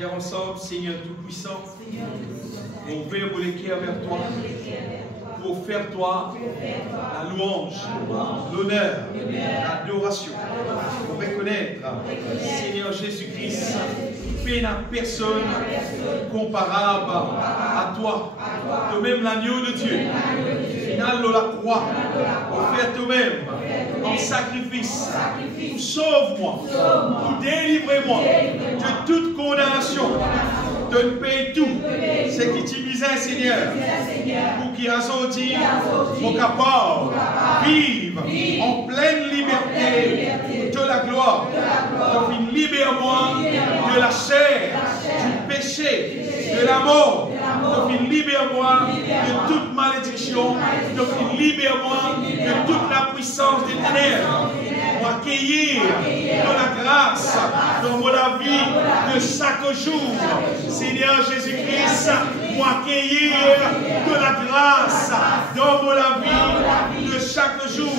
Dire ensemble, Seigneur Tout-Puissant, on veut voler vers toi pour faire toi la louange, l'honneur, l'adoration, pour reconnaître, Seigneur Jésus-Christ, fait la personne comparable à toi, toi-même l'agneau de Dieu, final de la croix, offert toi-même en sacrifice. Sauve-moi, délivrez-moi de toute condamnation, de payer tout ce qui t'imitait, Seigneur, pour qu'il assortit mon capable, vive en pleine liberté de la gloire. Donc, libère-moi de la chair, du péché, de la mort. Donc, libère-moi de toute malédiction. Donc, libère-moi de toute la puissance des ténèbres. Pour accueillir de la grâce dans la vie de chaque jour. Seigneur Jésus-Christ, pour accueillir de la grâce dans la vie de chaque jour.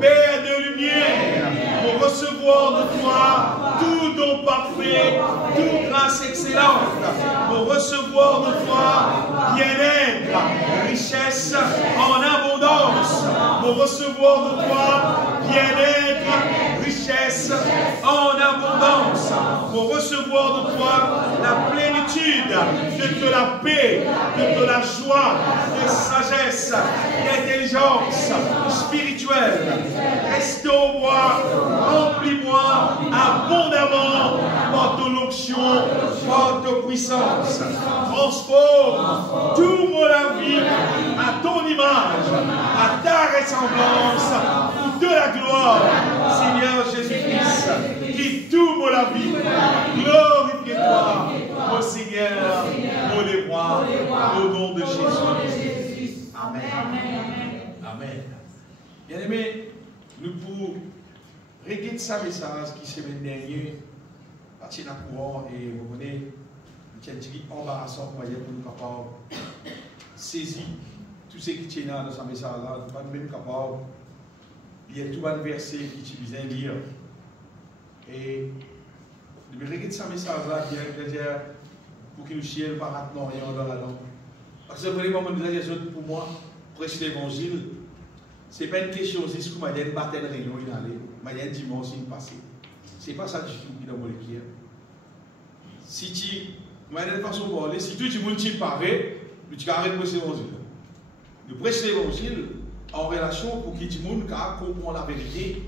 Père de lumière, pour recevoir de toi tout don parfait, toute grâce excellente, pour recevoir de toi bien-être, richesse en abondance, pour recevoir de toi bien-être, richesse en abondance, pour recevoir de toi la plénitude de la paix, de la joie, de sagesse, d'intelligence spirituelle. Restaure-moi, remplis-moi abondamment par ton onction, par ta puissance. Transforme toute la vie à ton image, à ta ressemblance, pour de la gloire, Seigneur Jésus-Christ, qui tout la vie. Glorifie-toi, mon Seigneur, mon roi, au nom de Jésus. Amen. Amen. Bien-aimés, nous pouvons regarder sa message qui semaine dernière, parti dans le courant et vous connaissez, il y a un petit embarrassant pour nous capables de saisir tout ce qui tient dans sa message là, nous sommes même capables. Il y a tout un verset qui tu viens lire. Et de regarder sa message là, il y a un plaisir pour qu'il nous chienne par maintenant et dans la langue. Parce que vraiment, pour moi, prêcher l'évangile, ce n'est pas une question aussi ce que je vais battre une réunion, je vais dimanche, passé. Ce n'est pas ça du tout qui est dans mon équipe. Si tu, de façon de parler, si tout le monde t'y paraît, tu arrêtes de prêcher l'évangile. De prêcher l'évangile en relation pour que tout le monde comprenne la vérité,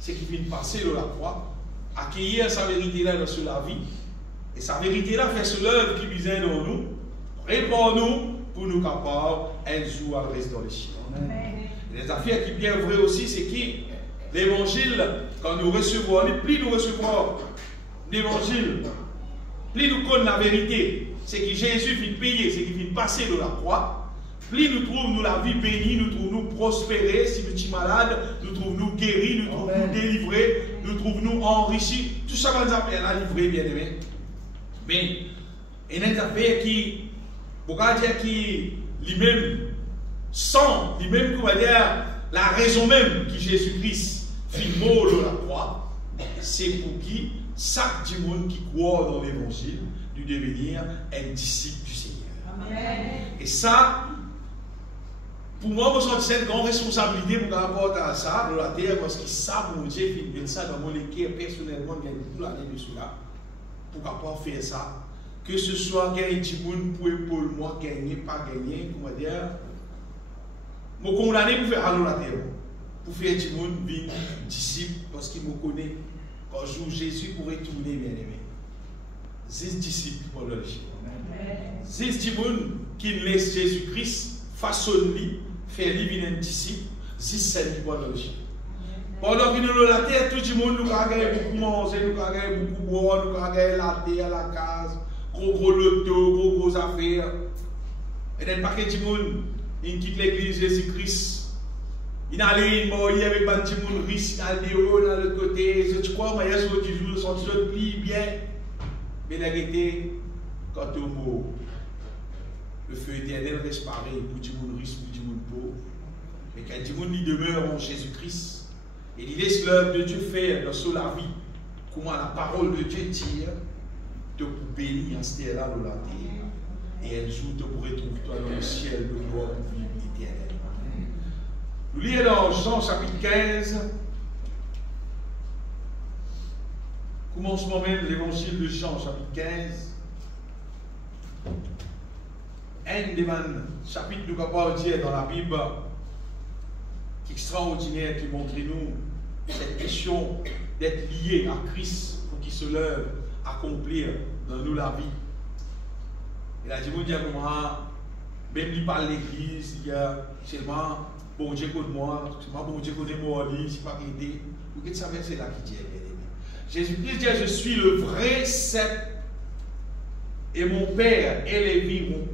ce qui vient de passer de la croix, accueillir sa vérité là sur la vie, et sa vérité là fait sur l'œuvre qui vient dans nous, répond-nous pour nous capables, un jour à rester dans les cieux. Les affaires qui sont bien vraies aussi, c'est que l'évangile, quand nous recevons, plus nous recevons l'évangile, plus nous connaissons la vérité, c'est que Jésus vient payer, c'est qu'il vient passer de la croix, plus nous trouvons la vie bénie, nous trouvons prospérer, si nous sommes malades, nous trouvons guéris, nous trouvons délivrés, nous trouvons enrichis, tout ça va nous appeler à livrer, bien aimé. Mais, il y a des affaires qui, pourquoi dire qui, lui-même, sans, lui-même, qu'on va dire, la raison même que Jésus-Christ fit mort de la croix, c'est pour qui, chaque monde qui croit dans l'évangile, de devenir un disciple du Seigneur. Amen. Et ça, pour moi, je sens une grande responsabilité par rapport à ça, dans la terre, parce que ça, mon Dieu, fait ça dans mon équipe, personnellement, il y a toute l'année de cela, pour pouvoir faire ça. Que ce soit gagner du monde pour épaule, moi, gagner, pas gagner, comment dire, je suis condamné pour faire aller la terre, pour faire du monde bien disciple, parce qu'il me connaît. Quand jour Jésus pour retourner, bien aimé. 6 disciples pour le chien. 6 disciples qui laissent Jésus-Christ façonner, faire lui un disciple, 6 celles pour le chien. Pendant que nous sommes la terre, tout le monde nous a gagné beaucoup manger, nous a gagné beaucoup boire, nous a gagné la terre, la case, gros loto, gros affaires. Et dans le paquet de monde, il quitte l'église Jésus-Christ. Il allait mourir avec un petit monde riche, il allait dans l'autre côté. Je crois que je suis toujours senti le pli bien. Mais la vérité, quand on meurt, le feu éternel reste pareil pour tout le monde riche, pour tout le monde pauvre. Mais quand tout le monde demeure en Jésus-Christ, et il laisse l'œuvre de Dieu faire dans la vie, comment la parole de Dieu tire, te pour bénir à cette terre-là de la terre. Et un jour, te pour retrouver toi dans le ciel de gloire pour vivre éternelle. Nous lisons dans Jean chapitre 15. Commencement même l'évangile de Jean chapitre 15. Un des chapitres nous avons dire dans la Bible qui est extraordinaire, qui montre nous cette question d'être lié à Christ pour qu'il se lève, accomplir dans nous la vie. Il a dit, vous dire comment, même il parle de l'église, il y a seulement, bon Dieu connaît moi, seulement bon Dieu connaît moi, c'est pas aider. Vous voyez, ça c'est là qui dit, Jésus-Christ dit, je suis le vrai cep et mon Père est les vivants.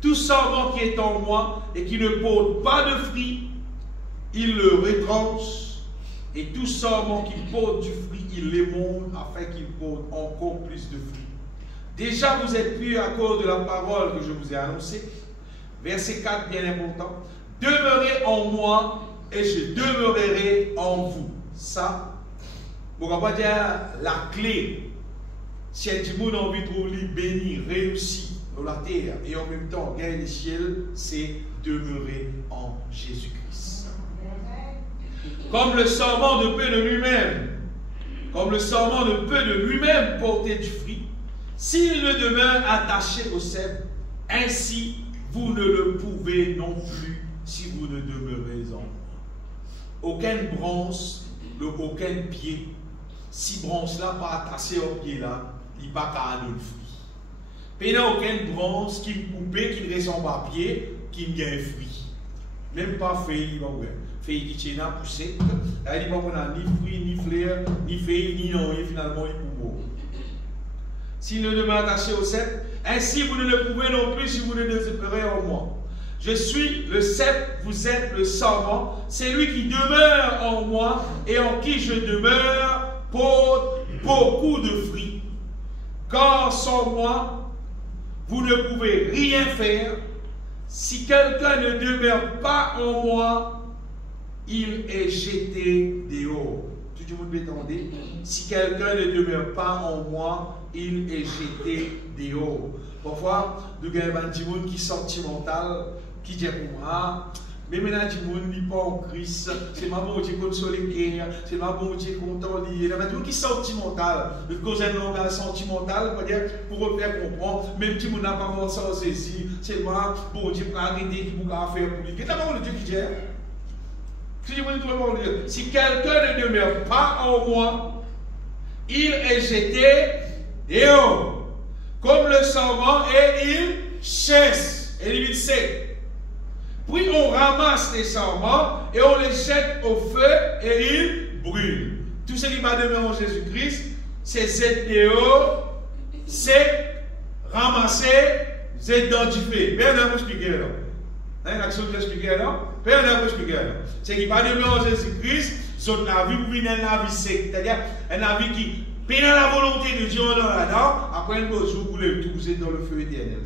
Tout sarment qui est en moi et qui ne porte pas de fruit, il le retranche. Et tout sarment qui porte du fruit, il l'émonde afin qu'il porte encore plus de fruits. Déjà, vous êtes purs à cause de la parole que je vous ai annoncée. Verset 4, bien important. Demeurez en moi et je demeurerai en vous. Ça, on va pas dire la clé. Si un petit monde a envie de trouver béni, réussi dans la terre et en même temps gagner les ciels, c'est demeurer en Jésus-Christ. Comme le sarment ne peut de lui-même, porter du fruit, s'il ne demeure attaché au cep, ainsi vous ne le pouvez non plus si vous ne demeurez en moi. Aucune branche, aucun pied, si branche là pas attachée au pied là, il n'y a pas qu'à le fruit. Il n'y a aucune branche qui me coupe, qui ne ressemble à pied, qui me gagne fruit. Même pas feuille, feuille qui tient à pousser. Là, il n'y a pas ni fruit, ni fleur, ni feuille, ni non, et finalement, il est pour s'il ne demeure attaché au cep, ainsi vous ne le pouvez non plus si vous ne demeurez en moi. Je suis le cep, vous êtes le sarment. C'est lui qui demeure en moi et en qui je demeure porte beaucoup de fruits. Car sans moi, vous ne pouvez rien faire. Si quelqu'un ne demeure pas en moi, il est jeté dehors. Tout le monde m'entendez? Si quelqu'un ne demeure pas en moi, il est jeté dehors. Parfois, nous avons des gens qui sont sentimentaux, qui disent pour moi, mais maintenant, les gens n'est pas en Christ, c'est ma bon Dieu consolé, c'est ma bon Dieu content lié. Il y a des gens qui sont sentimentaux. Le cause d'un langage sentimental, pour faire comprendre, même si vous n'avez pas commencé à saisir, c'est moi, bon Dieu, pour arrêter, qui vous faire pour lui. Qu'est-ce que Dieu qui dit? Si quelqu'un ne demeure pas en moi, il est jeté dehors, comme le sarment, et il chasse, et il sait. Puis on ramasse les sarments et on les jette au feu et ils brûlent. Tout ce qui va demeurer en Jésus-Christ, c'est jeter dehors, c'est ramasser, c'est identifier. Bernard vous expliquer là. Une action que j'expliquais là. Bernard vous expliquer là. C'est qui va demeurer en Jésus-Christ, c'est la vie pour venir dans la vie sec. C'est-à-dire, un vie qui puis dans la volonté de Dieu là-dedans, après un beau jour, vous le trouvez dans le feu éternel.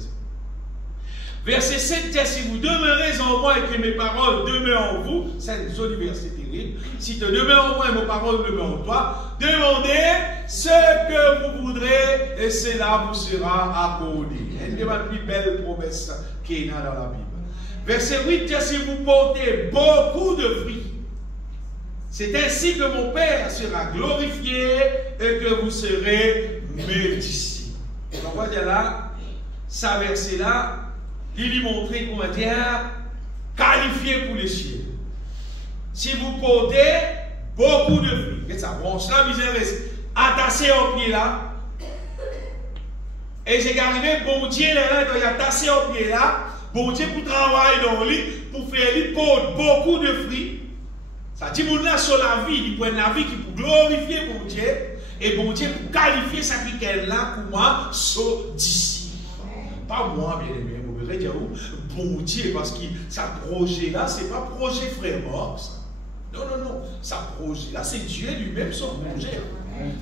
Verset 7 dit, si vous demeurez en moi et que mes paroles demeurent en vous, c'est une jolie verset terrible. Si tu demeures en moi et mes paroles demeurent en toi, demandez ce que vous voudrez et cela vous sera accordé. C'est une des plus belles promesses qu'il y a dans la Bible. Verset 8 dit, si vous portez beaucoup de fruits, c'est ainsi que mon Père sera glorifié et que vous serez mes disciples. On va dire là, ça verset là, il lui montrait comment dire qualifié pour les cieux. Si vous portez beaucoup de fruits, ça branche là, vous êtes attaché au pied là, et j'ai arrivé, bon Dieu, là, il est attaché au pied là, bon Dieu pour travailler dans lui, pour faire lui porte beaucoup de fruits. Ça dit, mon là sur la vie, il prend la vie qui pour glorifier bon Dieu, et bon Dieu pour qualifier ça qui est là pour moi, so disciple. Pas moi, bien aimé, vous verrez dire, bon Dieu, parce que ça projet là, c'est pas projet frère mort, ça. Non, non, non, ça projet là, c'est Dieu lui-même son projet.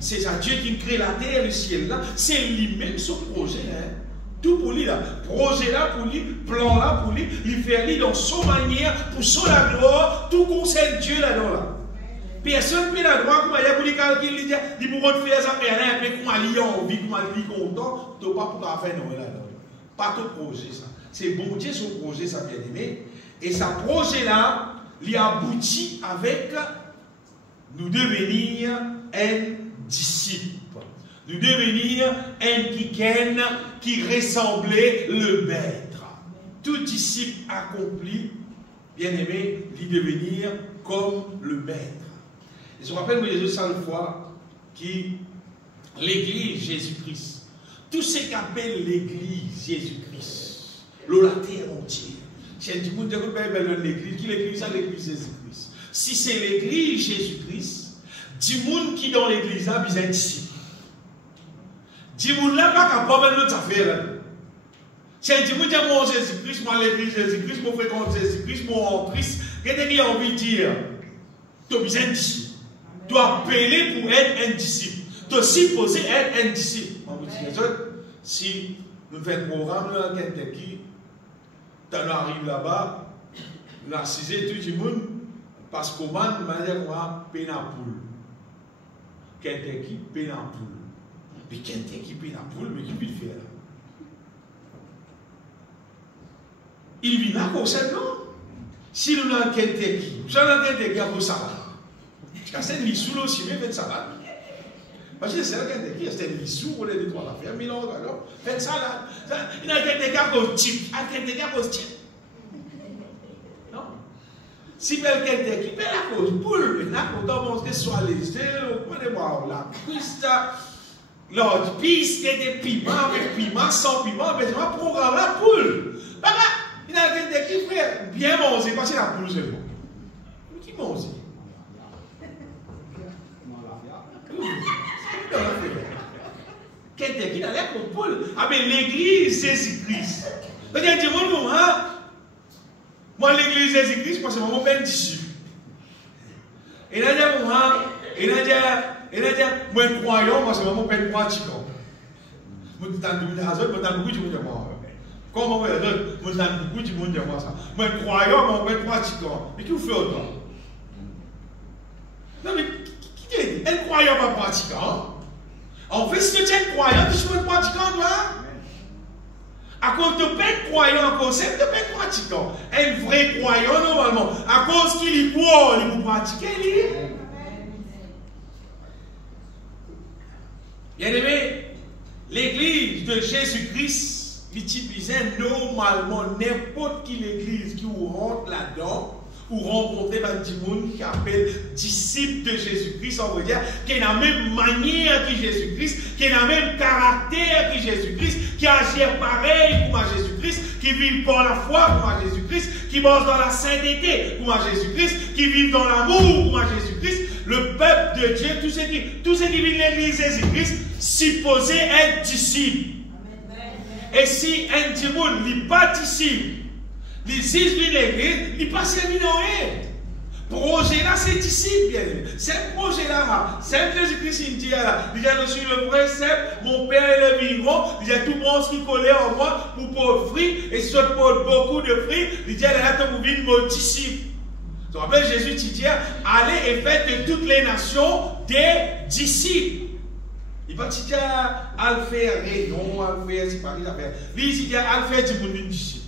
C'est ça, Dieu qui crée la terre et le ciel là, c'est lui-même son projet. Hein. Tout pour lui là, projet là pour lui, plan là pour lui, il fait lui dans son manière, pour son la gloire, tout concerne Dieu là-dedans là. Personne ne peut le droit, pour les calculs, il pour faire ça, mais un peu comme un lion, comme un lion content, tu n'as pas pour faire non là-dedans. Pas ton projet, ça. C'est bon Dieu, son projet, ça bien aimé. Et ce projet-là, il aboutit avec nous devenir un disciple. Nous devenir un Kiken qui ressemblait le maître. Tout disciple accompli, bien aimé, il devenir comme le maître. Et je rappelle, mes deux seules fois, qui l'église Jésus-Christ, tout ce qu'appelle l'église Jésus-Christ, la terre entière. C'est du monde qui l'église, qui l'église, c'est l'église Jésus-Christ. Si c'est l'église Jésus-Christ, du monde qui dans l'église a besoin de disciples. Du monde là, pas capable de notre affaire. C'est du monde qui a mon Jésus-Christ, moi l'église Jésus-Christ, moi fréquente Jésus-Christ, moi en Christ. Qu'est-ce qu'il a envie de dire? Tu as besoin de disciples. Tu as appelé pour être un disciple. Tu es supposé être un disciple. Si nous faisons un programme là, Kentucky, tu arrives là-bas, nous assisons tout le monde, parce qu'on m'a dit moi, Pénapoule. Kentucky, Pénapoule. Mais Kentucky, Pénapoule, mais qui peut le faire là? Il vient là comme ça, non? Si nous avons Kentucky, nous avons Kentucky à vos salades. Parce que c'est un lissou aussi, mais faites salade. Parce que c'est un Kentucky, c'est un lissou pour les deux trois affaires. Mais non, d'accord? Faites salade. Il y a un Kentucky à cause type. Un Kentucky à cause type. Non? Si belle Kentucky, belle à cause poule. Mais là, quand on pense que soit les yeux, prenez-moi la cuisse, l'autre piste, des piments, avec piment, sans piment, mais on va programmer la poule. Il y a un Kentucky, frère, bien manger, parce que la poule, c'est bon. Qui mange? Kentucky dans l'air pour Paul. Ah, mais l'église Jésus-Christ. C'est-à-dire, moi, l'église Jésus-Christ, parce que mon père est disciple. Et là, moi, croyant, parce que mon père est pratiquant. Moi, comment vous avez dit, beaucoup de monde moi ça. Moi, croyant, mon père pratiquant. Mais qui vous fait autant? Non, mais qui dit? Elle croyant pas pratiquant. En fait, si tu es croyant, tu es pratiquant, toi. À cause de pas croyant, en concept de pas pratiquant. Un vrai croyant, normalement. À cause qu'il y croit, il vous pratiquer. Bien aimé, l'église de Jésus-Christ utilisait normalement n'importe quelle église qui vous rentre là-dedans. Ou rencontrer des gens qui appellent disciples de Jésus-Christ, on veut dire, qui ont la même manière que Jésus-Christ, qui ont le même caractère que Jésus-Christ, qui agissent pareil comme Jésus-Christ, qui vivent par la foi comme Jésus-Christ, qui marchent dans la sainteté comme Jésus-Christ, qui vivent dans l'amour comme Jésus-Christ. Le peuple de Dieu, tous ceux qui vivent l'église Jésus-Christ, supposés être disciples. Et si un démon n'est pas disciple, les six de l'église, ils passent à rien. Projet là, c'est disciple, bien. C'est un projet là. C'est Jésus-Christ, il dit là. Il dit, je suis le vrai cep, mon père est le vivant. Il dit, tout le monde qui collait en moi pour porter fruit. Et si tu portes beaucoup de fruits, il dit, là, tu vous vivre mon disciple. Tu te rappelles, Jésus, tu dis, allez et faites de toutes les nations des disciples. Il va te dire, allez faire réunion, allez faire, c'est pas les affaires. Lui, il dit, allez faire du monde disciple.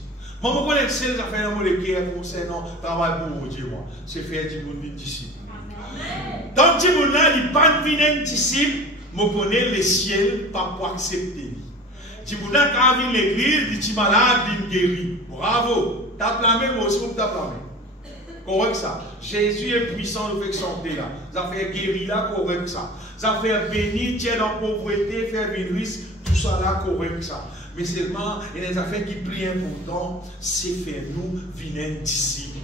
Moi, je connais ces affaires dans les guerres concernant le travail pour Dieu. C'est faire du monde disciple. Tant que vous n'avez pas de disciple, je connais le ciel pas pour accepter. Si vous n'avez pas vu l'église, vous êtes malade, vous êtes guéri. Bravo. Tape la main, moi aussi, vous tape la main. Correct ça. Jésus est puissant, nous fait santé là. Ça fait guérir là, correct ça. Ça fait bénir, tiens dans la pauvreté, faire bénir, tout ça là, correct ça. Mais seulement, il y a des affaires qui plus importantes, c'est faire nous venir disciples.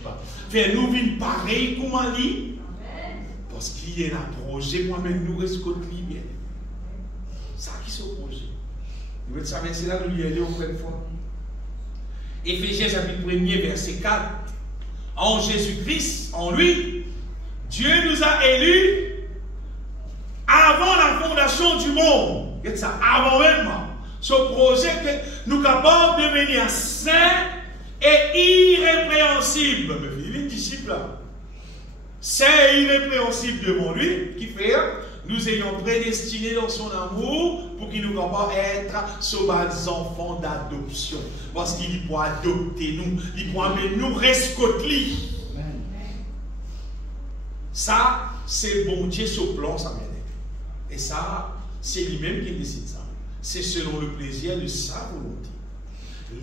Faire nous venir pareil comme Ali. Parce qu'il y a un projet, moi-même, nous restons bien. Ça qui est ce projet. Vous savez, c'est là que nous y allons une fois. Éphésiens chapitre 1er, verset 4. En Jésus-Christ, en lui, Dieu nous a élus avant la fondation du monde. Regardez ça, avant même. Ce projet que nous sommes capables de devenir saints et irrépréhensibles. Mais il est disciple là. c'est irrépréhensible devant lui, qui fait, nous ayons prédestinés dans son amour pour qu'il nous capable être sauvages enfants d'adoption. Parce qu'il pourra adopter nous, il pourra mettre nous rescoter. Ça, c'est bon Dieu sur plan, ça m'aide. Et ça, c'est lui-même qui décide ça. C'est selon le plaisir de sa volonté.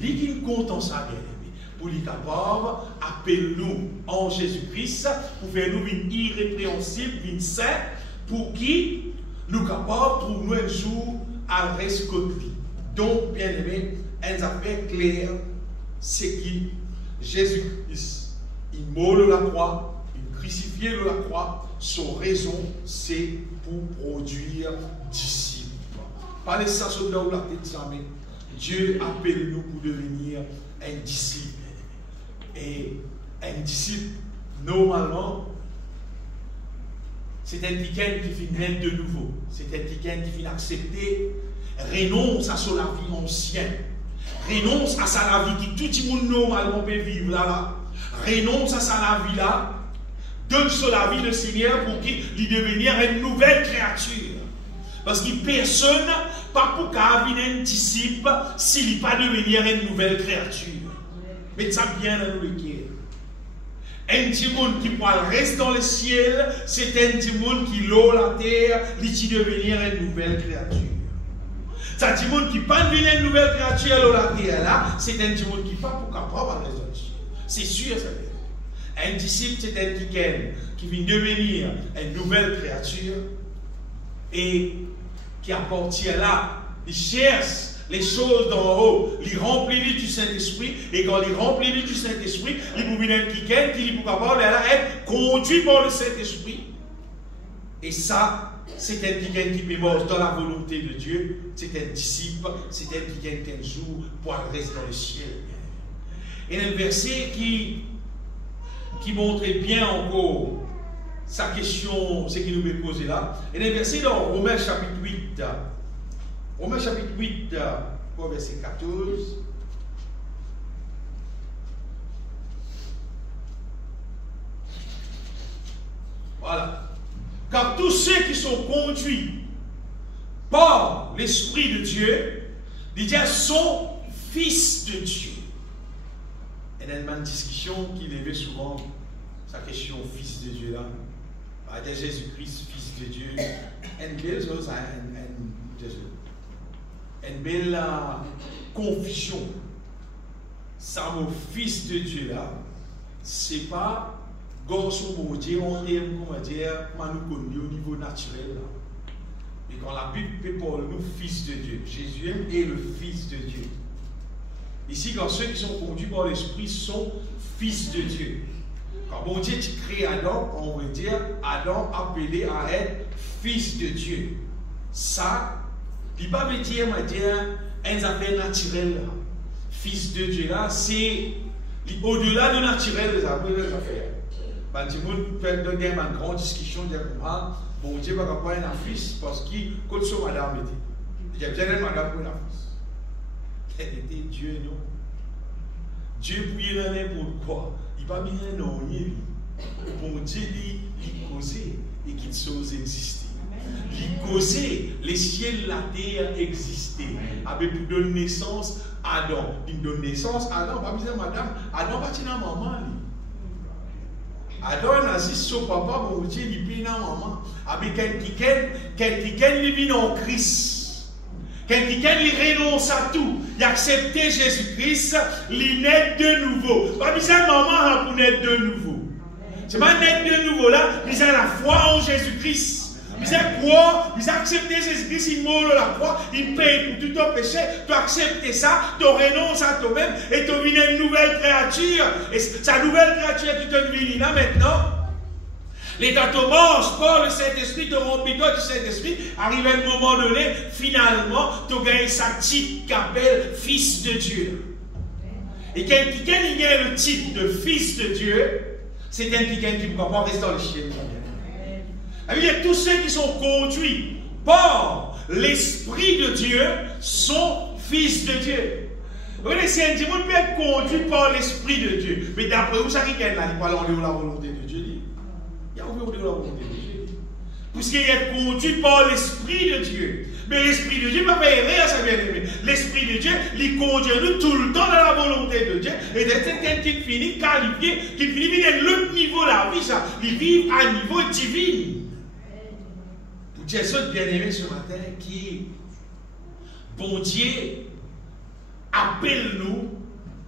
Lui qui compte en sa bien-aimé. Pour lui capable, appelle-nous en Jésus-Christ, pour faire nous une irrépréhensible, une sainte, pour qui nous capables trouver nous un jour à rescoter. Donc, bien aimé, un affaire claire, c'est qui Jésus-Christ, il meurt de la croix, il crucifié de la croix, son raison, c'est pour produire disciples. Parlez ça sur là où la tête jamais. Dieu appelle nous pour devenir un disciple. Et un disciple, normalement, c'est un ticket qui finit naître de nouveau. C'est un ticket qui finit accepter, renonce à sa vie ancienne, renonce à sa vie qui tout le monde normalement peut vivre là, renonce à sa vie là, donne sur la vie de Seigneur pour qu'il devienne une nouvelle créature. Parce que personne, pas pour qu'il devienne un disciple, s'il n'est pas devenir une nouvelle créature. Mais ça bien dans le cœur. Un petit monde qui pourra rester dans le ciel, c'est un petit monde qui l'eau la terre, il va devenir une nouvelle créature. C'est un petit monde qui ne peut pas devenir une nouvelle créature l'eau la terre là, c'est un petit monde qui ne peut pas pour capable raison. C'est sûr, ça veut dire. Un disciple, c'est un qui vient devenir une nouvelle créature et qui appartient là, il cherche les choses d'en haut, il remplit du Saint-Esprit, et quand il remplit du Saint-Esprit, il peut venir quelqu'un qui est capable d'être conduit par le Saint-Esprit. Et ça, c'est un quelqu'un qui peut mort dans la volonté de Dieu, c'est un disciple, c'est un quelqu'un qui un jour pourra rester dans le ciel. Et un verset qui montrait bien encore sa question, ce qu'il nous met posé là, et un verset dans Romains chapitre 8. Romains chapitre 8, verset 14. Voilà. Car tous ceux qui sont conduits par l'Esprit de Dieu, déjà sont fils de Dieu. Et il y a une discussion qui levait souvent sa question fils de Dieu là. De Jésus-Christ, fils de Dieu. Et belle chose, une belle confusion. Ça, mon fils de Dieu là, c'est pas garçon bon Dieu, on aime, comment dire, comment nous connaissons au niveau naturel là. Et quand la Bible parle nous fils de Dieu, Jésus est le fils de Dieu. Ici, quand ceux qui sont conduits par l'Esprit sont fils de Dieu. Quand bon Dieu crée Adam, on veut dire Adam appelé à être fils de Dieu. Ça, il ne peut pas me dire, un affaire naturelle. Fils de Dieu là, c'est au-delà de naturel des affaires. Quand tout le monde peut donner une grande discussion, dire comment bon Dieu va pas un fils parce qu'il côté sur madame était. Il y a bien une madame pour un fils. Elle était Dieu non. Dieu pouvait dans n'importe quoi. Il va bien non bon Dieu il causait et qu'il chose exister. Il causait les ciels, la terre existaient. Avec pour donner naissance à Adam. Il donne naissance à Adam. Pas dire madame, Adam va tirer maman. Adam n'a dit son papa, mon Dieu, il paye dans maman. Avec quelqu'un qui vit en Christ. Quelqu'un qui renonce à tout. Il a accepté Jésus-Christ, il naît de nouveau. Pas besoin maman pour naître de nouveau. C'est pas naître de nouveau là, il a la foi en Jésus-Christ. Il a quoi? Il a accepté Jésus-Christ, il meurt de la croix, il paye pour tout ton péché. Tu as accepté ça, tu renonces à toi-même et tu deviens une nouvelle créature. Et sa nouvelle créature qui te devient là maintenant. L'état te mange par le Saint-Esprit, te remplit toi du Saint-Esprit. Arrive à un moment donné, finalement, tu gagnes sa titre qu'appelle fils de Dieu. Et quelqu'un qui gagne le titre de fils de Dieu, c'est quelqu'un qui ne peut pas rester dans le ciel. Tous ceux qui sont conduits par l'Esprit de Dieu sont fils de Dieu. Vous voyez, si un démon peut être conduit par l'Esprit de Dieu, mais d'après où ça qui gagne là, il parle en la volonté de Dieu. Il y a ouvert de la volonté de Dieu. Puisqu'il est conduit par l'Esprit de Dieu. Mais l'Esprit de Dieu ne va pas errer à sa bien-aimée. L'Esprit de Dieu, il conduit nous tout le temps dans la volonté de Dieu. Et c'est quelqu'un qui finit qualifié, qui finit à l'autre niveau de la vie, ça. Il vit à niveau divin. Pour dire ça, bien-aimé ce matin, qui, bon Dieu, appelle nous,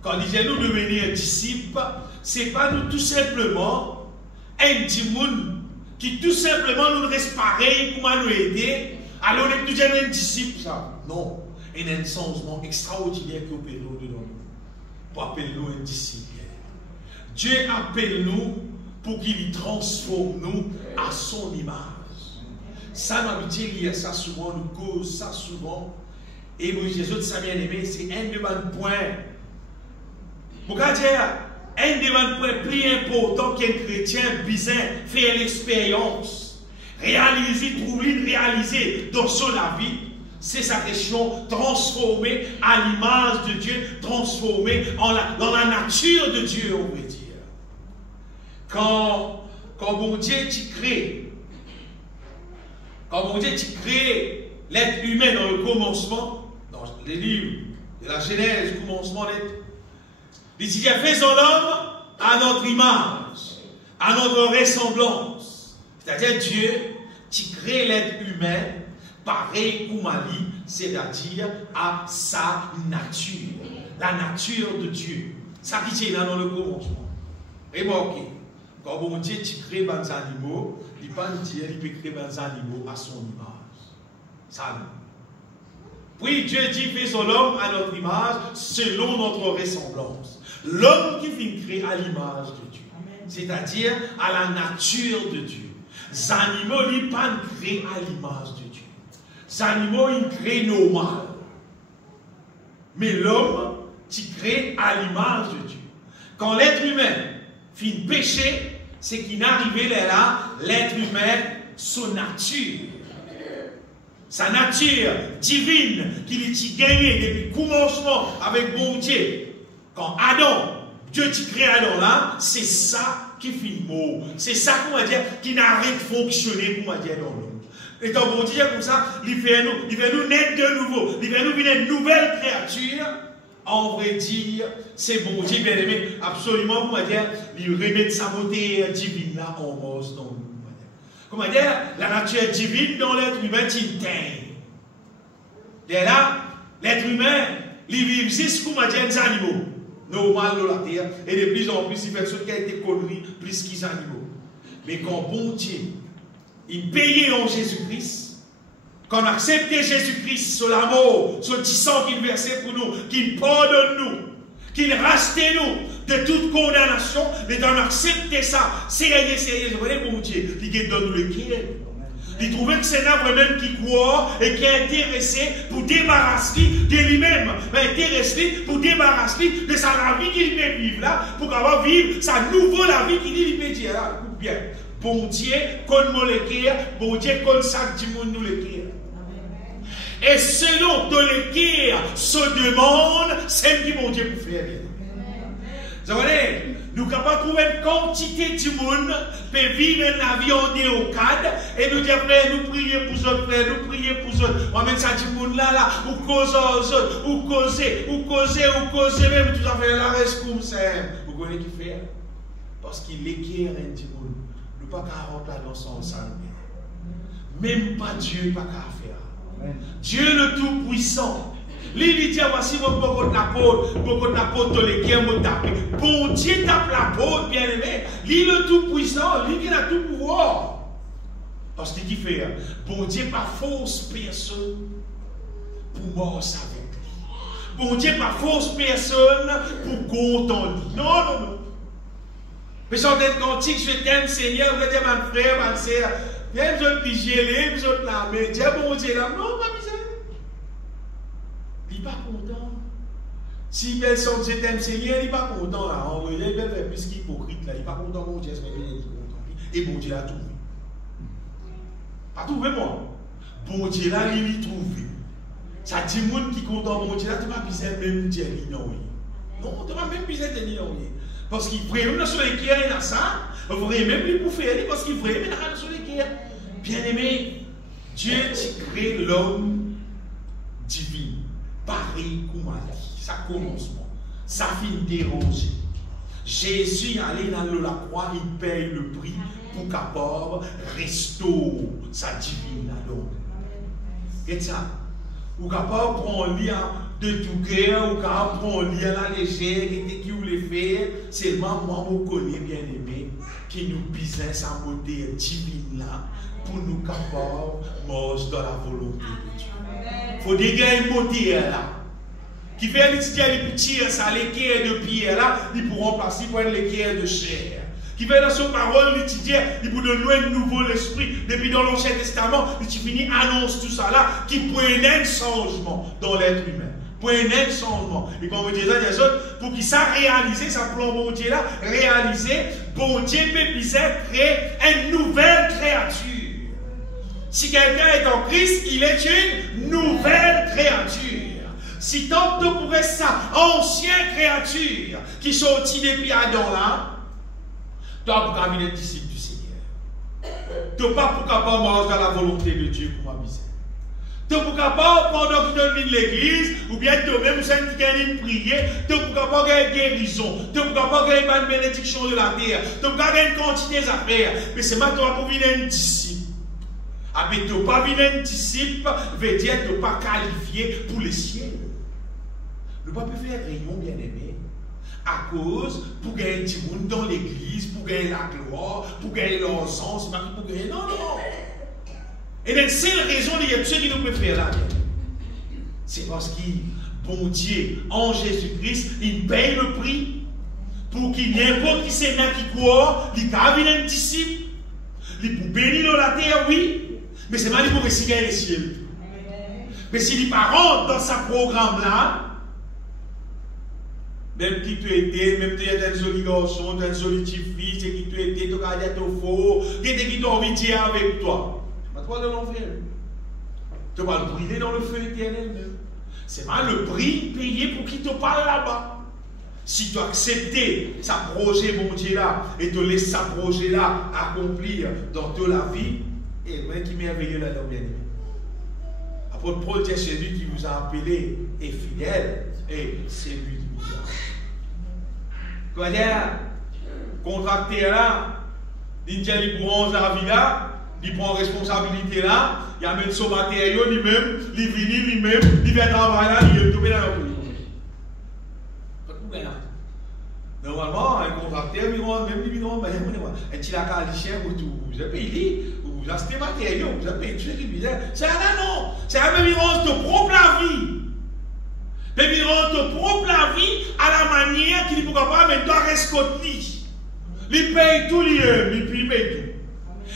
quand il dit nous devenir disciples, ce n'est pas nous tout simplement un petit monde qui tout simplement nous reste pareil pour nous aider, alors on est toujours un disciple, ça. Non, il y a un changement extraordinaire qui opère dedans nous, pour appeler nous un disciple. Dieu appelle nous pour qu'il transforme nous à son image. Ça, nous dit, il y a ça souvent, nous cause ça souvent. Et vous, Jésus, ça bien aimé, c'est un de mes points. Pourquoi dire, un des points plus importants qu'un chrétien besoin faire l'expérience, réaliser dans son vie, c'est sa question transformée à l'image de Dieu, transformée dans la nature de Dieu, on peut dire. Quand bon Dieu crée l'être humain dans le commencement, dans les livres de la Genèse, le commencement d'être, il dit, faisons l'homme à notre image, à notre ressemblance. C'est-à-dire Dieu, qui crée l'être humain, pareil comme Ali, c'est-à-dire à sa nature. La nature de Dieu. Ça qui est là dans le commencement. Remarquez, quand bon Dieu crée des animaux, il ne peut pas dire qu'il peut créer des animaux à son image. Ça non. Puis Dieu dit, faisons l'homme à notre image, selon notre ressemblance. L'homme qui vient créer à l'image de Dieu, c'est-à-dire à la nature de Dieu. Les animaux, ils ne pas créés à l'image de Dieu. Les animaux, ils créent normal. Mais l'homme, qui crée à l'image de Dieu. Quand l'être humain finit péché, c'est qu'il n'arrive là, l'être humain, son nature. Sa nature divine qu'il a gagnée depuis le commencement avec bon Dieu. Quand Adam, Dieu qui crée Adam là, c'est ça qui finit mot. C'est ça qu'on va dire qui n'arrête de fonctionner, qu'on va dire dans l'homme. Et quand bon Dieu comme ça, il fait nous naître de nouveau. Il fait nous venir une nouvelle créature. En vrai dire, c'est bon Dieu bien aimé, absolument, comment dire, il remet sa beauté divine là en mose dans nous. Comment dire, la nature divine dans l'être humain, il teint. Et là, l'être humain, il vit juste comme des animaux. Normal dans la terre, et de plus en plus, il fait ce qui a été connu, plus qu'ils animaux. Mais quand bon Dieu, il paye en Jésus-Christ, quand on accepte Jésus-Christ sur l'amour, sur le sang qu'il versait pour nous, qu'il pardonne nous, qu'il rachète nous de toute condamnation, mais on accepte ça, sérieux, vous voyez, bon Dieu, il donne nous le cœur. Il trouvait que c'est un même qui croit et qui est intéressé pour débarrasser de lui-même, intéressé pour débarrasser de sa vie qu'il peut vivre là, pour avoir vivre sa nouvelle vie qu'il peut dire là. Écoute bien, bon Dieu, qu'on nous le cœur, bon Dieu, qu'on sac du monde nous le cœur. Et selon ton le cœur se demande, c'est ce que bon Dieu peut faire. Vous voyez, nous sommes capables de trouver une quantité de monde peut vivre une vie en déocade et nous dire, frère, nous prions pour eux, frère, nous prions pour eux. On met ça du monde là, ou cause aux autres, ou causer, même tout à fait la reste comme ça. Vous connaissez qui fait? Parce qu'il équiert un petit monde. Nous ne pouvons pas rentrer dans son sang. Même pas Dieu, pas qu'à faire. Dieu le Tout-Puissant. Lui, il dit, voici beaucoup d'apôtres, les qui aiment taper. Bon Dieu tape l'apôtre, bien aimé. Lui, le Tout-Puissant, lui qui a tout pouvoir. Parce qu'il dit, fait, bon Dieu, pas fausse personne pour mort avec lui. Bon Dieu, pas fausse personne pour compte en lui. Non, non, non. Mais sans être cantique, je t'aime, Seigneur, vous êtes mon frère, ma soeur. Viens, je te geler, je te laver. Dieu, bon Dieu, là, non, pas misère. Il n'est pas content. Si personne je t'aime, Seigneur, il n'est pas content. Là. En vrai, il va faire plus qu'hypocrite. Il n'est pas content, mon Dieu, mais il est content. Et bon Dieu l'a trouvé. Pas trouvé, moi. Bon Dieu là, il l'a trouvé. Ça dit, monde qui est content, bon Dieu là, tu n'as pas besoin même de dire non. Non, tu n'as pas même besoin de dire non. Parce qu'il voulait même sur les guerres, il a ça. Vous voulez même lui bouffer, parce qu'il voulait même sur les guerres. Bien aimé, Dieu crée l'homme divin. Pareil comme a dit. Ça commencement. Ça finit déranger. Jésus allé dans la croix, il paye le prix pour capable restaurer sa divine à l'homme. Et ça, ou capable prendre lien de tout cœur, ou capable prendre lien la légère, qui vous le fait, seulement moi, vous connaissez bien aimé, qui nous besoin sa beauté divine là, pour nous capables de manger dans la volonté de Dieu. Il faut dégager une beauté là. Qui fait les petits, ça, les pierres de pierre là, ils pourront passer pour les pierres de chair. Qui fait dans son parole, l'étudier, il vous donne un nouveau esprit. Depuis dans l'Ancien Testament, il finit annonce tout ça là, qui prenait un changement dans l'être humain. Prenait un changement. Et comme vous disait des autres, pour qu'il ça réaliser, ça plan bon Dieu là, réaliser, bon Dieu peut créer une nouvelle créature. Si quelqu'un est en Christ, il est une nouvelle créature. Si tant de pourrait ça, ancienne créature qui sortit depuis Adam là, tu n'as pas devenir disciple du Seigneur. Tu n'as pas pour capable manger dans la volonté de Dieu pour m'amuser. Tu n'as pas capable pendant que tu viens de l'église, ou bien tu même si tu as une prière, tu n'as pas capable de guérison, tu n'as pas capable de une bénédiction de la terre, tu n'as pas capable une quantité d'affaires. Mais c'est maintenant pour venir un disciple. Mais tu n'as pas venir un disciple, veut dire que tu n'as pas qualifié pour le ciel. Ne pas faire rayon bien aimé à cause pour gagner du monde dans l'église, pour gagner la gloire, pour gagner l'encens, pour gagner. Non, non. Et la seule raison de ce qui nous peut faire là, c'est parce que bon Dieu, en Jésus-Christ, il paye le prix pour qu'il n'importe qui c'est là qui croit, il a vu un disciple, il peut bénir la terre, oui, mais c'est mal pour réussir les ciels. Mais s'il n'est pas rentre dans ce programme-là, même qui tu étais, même tu étais un joli garçon, un joli petit fils, et qui tu étais, tu as dit faux, qui t'a envie de dire avec toi. Tu vas toi de l'enfer. Tu vas le brûler dans le feu éternel même. C'est mal le prix payé pour qui te parle là-bas. Si tu acceptes ce projet, mon Dieu là, et te laisses ce projet là accomplir dans toute la vie, et moi qui merveilleux là-dedans, bien aimé. Apôtre Paul dit, c'est lui qui vous a appelé est fidèle, et c'est lui qui vous a appelé. Quoi dire, contracté là, il dit qu'il prend la vie là, il prend responsabilité là, il amène son matériau lui-même, il vient lui-même, il vient travailler là, il est tombé dans la police. Normalement, un contracteur, même lui, un petit lacalicien, vous avez payé, vous achetez des matériaux, vous avez payé, c'est là, non, c'est la même chose de propre la vie. Mais il rentre propre la vie à la manière qu'il ne pourra pas maintenant rescoter. Il paye tout lui-même, il paye tout.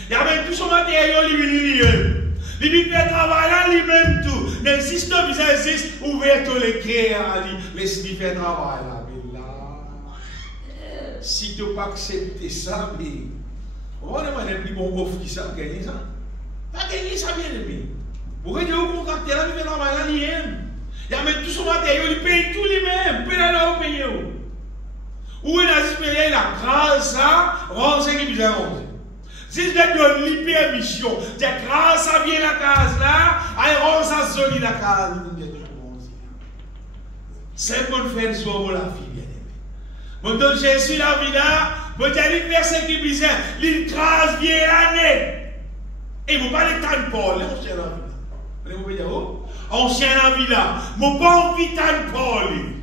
Il y a même tout son matériel, lui-même. Il fait travail là, lui-même tout. N'existe pas, ça existe, ouvert tous les cœurs, laisse-lui faire travail là. Mais là, si tu n'as pas accepté ça, mais on va demander un plus bon offre qui ça, gagner ça. Pas gagner ça, bien aimé. Vous voyez, vous contractez là, il fait travail là, lui-même. Il y a même tout son matériel, il paye tout lui-même. Il paye là, il paye où? Où il a espéré la grâce, ça, rend ce qui vous a rendu. Si je donne l'hypermission, de grâce à bien la case là, elle rend ça solide la case. C'est pour faire soit la vie, bien aimé. Mon Dieu Jésus, la vie là, vous allez faire ce qui vous a, l'grâce vient l'année. Et vous parlez de temps Paul, ancien la vie là. Vous voyez où? Ancien la vie là, mon bon vital Paul.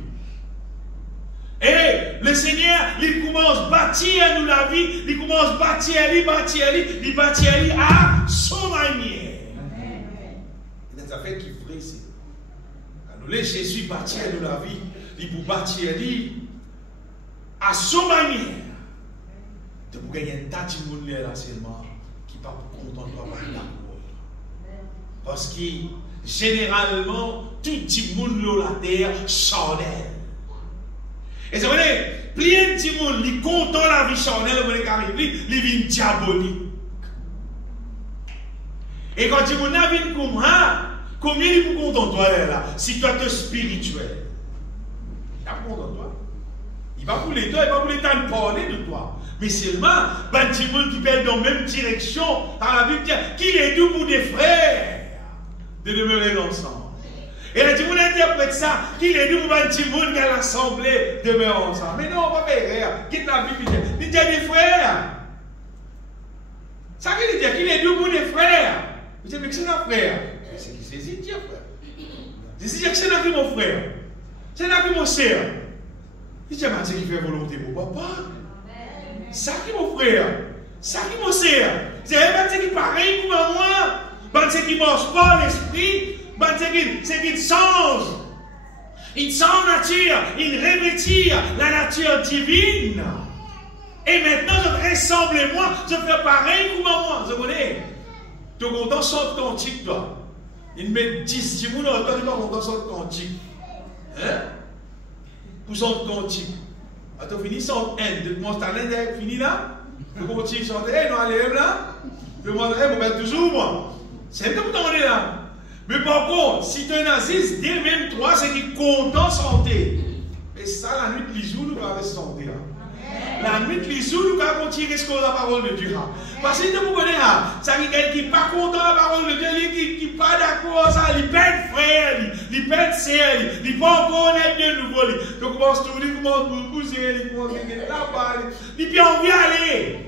Et le Seigneur, il commence à bâtir nous la vie, il commence à bâtir à son manière. C'est des affaires qui font ici. Quand nous laissons Jésus bâtir nous la vie, il vous bâtir à son manière. De pour gagner un tas de monde là seulement qui ne pas content de voir la parce que généralement, tout le monde la terre charnelle. Et c'est vrai, plein de monde qui content la vie charnelle, il vient diabolique. Et quand tu viens comme ça, combien il peut content toi là, si toi tu es spirituel? Il est content toi. Il Pas pour les toi et pas pour les temps de parler de toi. Mais seulement, ben, petit monde qui perd dans la même direction, dans la Bible dit qu'il est doux pour des frères de demeurer ensemble. Et le petit monde interprète ça, qu'il est doux pour un petit monde qui a l'assemblée demeure ensemble. Mais non, on va faire rien. Quitte la Bible, il dit des frères. Ça veut dire qu'il est doux pour des frères. Je dis, mais c'est un frère. C'est qui c'est Dieu, frère. Je dis, c'est un mon frère. C'est un mon sœur. Je dis, c'est qui fait volonté pour papa. Ça qui mon frère. Ça qui mon sœur. C'est un qui pareil comme moi. C'est qui marche pas l'esprit. C'est qui change. Il change nature. Il revêtit la nature divine. Et maintenant, je ressemble moi, je fais pareil comme moi. Vous connaissez? Tu es content sur le cantique, toi. Il met 10 10 minutes, toi, tu es content sur le cantique. Hein? Pour son cantique. Tu as fini son end. Mon talent est fini là. Le cantique chante, non, allez, là. Le monde est toujours moi. C'est comme on est là. Mais par contre, si tu es naziste, dès même toi, c'est qui est content santé. Et ça, la nuit de l'isou, nous va santé là. La nuit de l'isou, nous va continuer ce qu'on a la parole de Dieu. Parce que vous connaissez, ça veut dire qu'il n'est pas content de la parole de Dieu, qui n'est pas d'accord, ça, il pète frère, il pète sœur, il n'est pas encore honnête de nouveau. Donc, on commence tout, il commence à bouger, il commence à là-bas, il peut envie d'aller.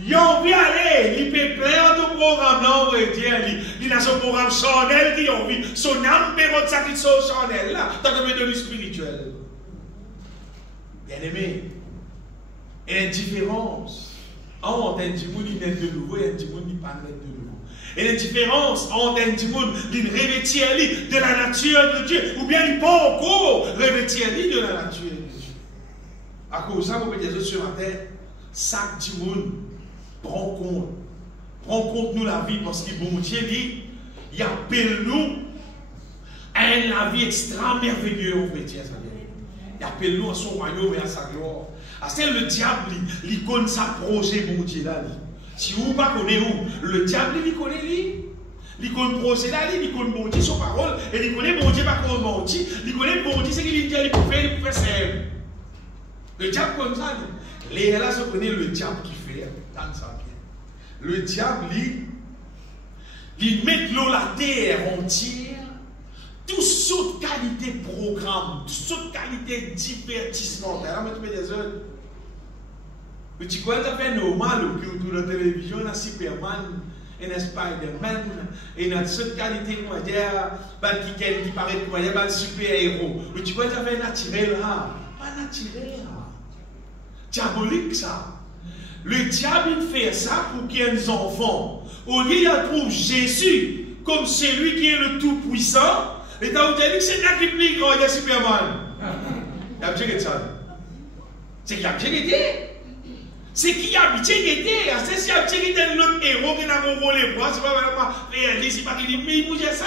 Il a envie d'aller, il peut plein de programmes, non, il a son programme charnel qui a envie, son âme pérode ça qui sont charnel, là, tant que de spirituel. Bien aimé, il y a une différence entre un petit monde qui naît de nouveau et un petit monde qui n'est pas naît de nouveau. Il y a une différence entre un petit monde qui revêtit de la nature de Dieu, ou bien il n'est pas encore revêti de la nature de Dieu. À cause de ça, vous pouvez dire sur la terre, chaque petit monde prend compte nous la vie, parce que bon Dieu dit, il appelle nous à la vie extra merveilleuse, on peut dire ça. Il appelle nous à son royaume et à sa gloire. C'est le diable, il connaît sa projet, bon Dieu là. Si vous ne connaissez pas où, le diable, il connaît lui. Il connaît le projet là, il connaît bon Dieu, son parole, et il connaît bon Dieu, pas comme bon Dieu. Il connaît bon Dieu, c'est qu'il dit, il peut faire ça. Le diable comme ça, les là, se connaît le diable qui fait, dans ça bien. Le diable, il met l'eau la terre entière. Toutes sortes de qualités programme, toutes sortes de qualités divertissement. Là, tu mets des heures. Mais tu crois que ça fait normal que autour de la télévision, il y a Superman, il y a Spider-Man, et il y a toutes sortes de qualités qui paraissent comme il y a des super-héros. Mais tu crois que ça fait naturel là? Pas naturel là. Diabolique ça. Le diable il fait ça pour qu'il y ait des enfants. Au lieu il trouve Jésus comme celui qui est le tout-puissant. Et tu as dit que c'est là qui est plus grand, il y a Superman. Il y a bien ça. C'est qui a bien été. C'est qui a bien été. C'est si a bien été l'autre héros qui n'a pas volé les bras. C'est pas réalisé, c'est pas qu'il dit, mais il bouge ça.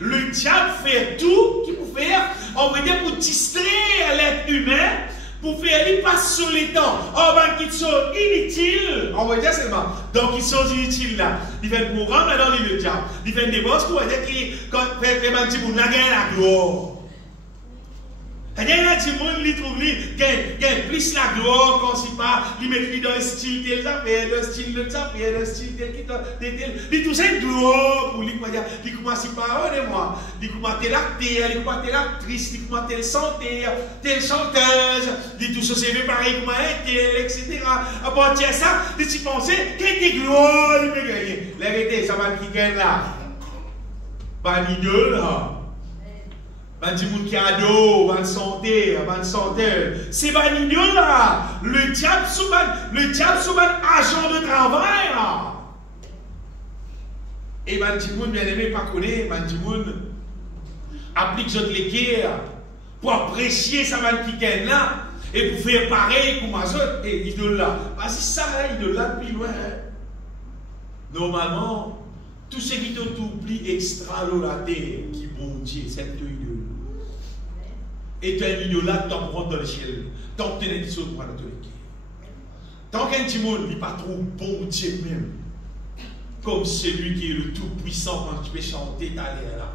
Le diable fait tout qu'il peut faire, on va dire, pour distraire l'être humain, pour faire qu'il passe sur les temps. Oh, ben, qui sont inutiles. On va dire seulement. Donc, ils sont inutiles là. Il fait le programme, maintenant, il le diable. Il fait des bosses pour dire quand vraiment, il dit, on a gagné la gloire. C'est-à-dire, là, tout le monde, il trouve, il gagne plus la gloire quand il part, il met dans le style tel affaire, le style de ça, le style tel qui il tout ça gloire pour lui, il commence à parler de moi, il commence à tel acteur, il commence à tel actrice, il commence à tel chanteur, telle chanteuse, il tout ça c'est fait pareil comme un tel, etc. À partir de ça, il s'y pensait, quelle gloire il peut gagner. La vérité, ça va qui gagne là. Pas l'idole là. Ben, du monde qui a ado, ben, santé, ben, santeur. C'est ben, l'idole là. Le diable sous ben, agent de travail là. Et ben, du monde bien aimé, pas connaître, ben, du monde applique votre l'équerre pour apprécier ça ben, qui gagne là. Et pour faire pareil comme les autres, et l'idole là. Parce que ça, l'idole là, depuis loin. Normalement, tout ce qui t'oublie extra l'eau la terre, qui bon Dieu, c'est une idole. Et tu as une idole là, tu t'en prends dans le ciel. Tant que tu es sur le droit de l'équerre. Tant qu'un petit monde n'est pas trop bon Dieu même, comme celui qui est le tout-puissant quand tu peux chanter ta l'air là.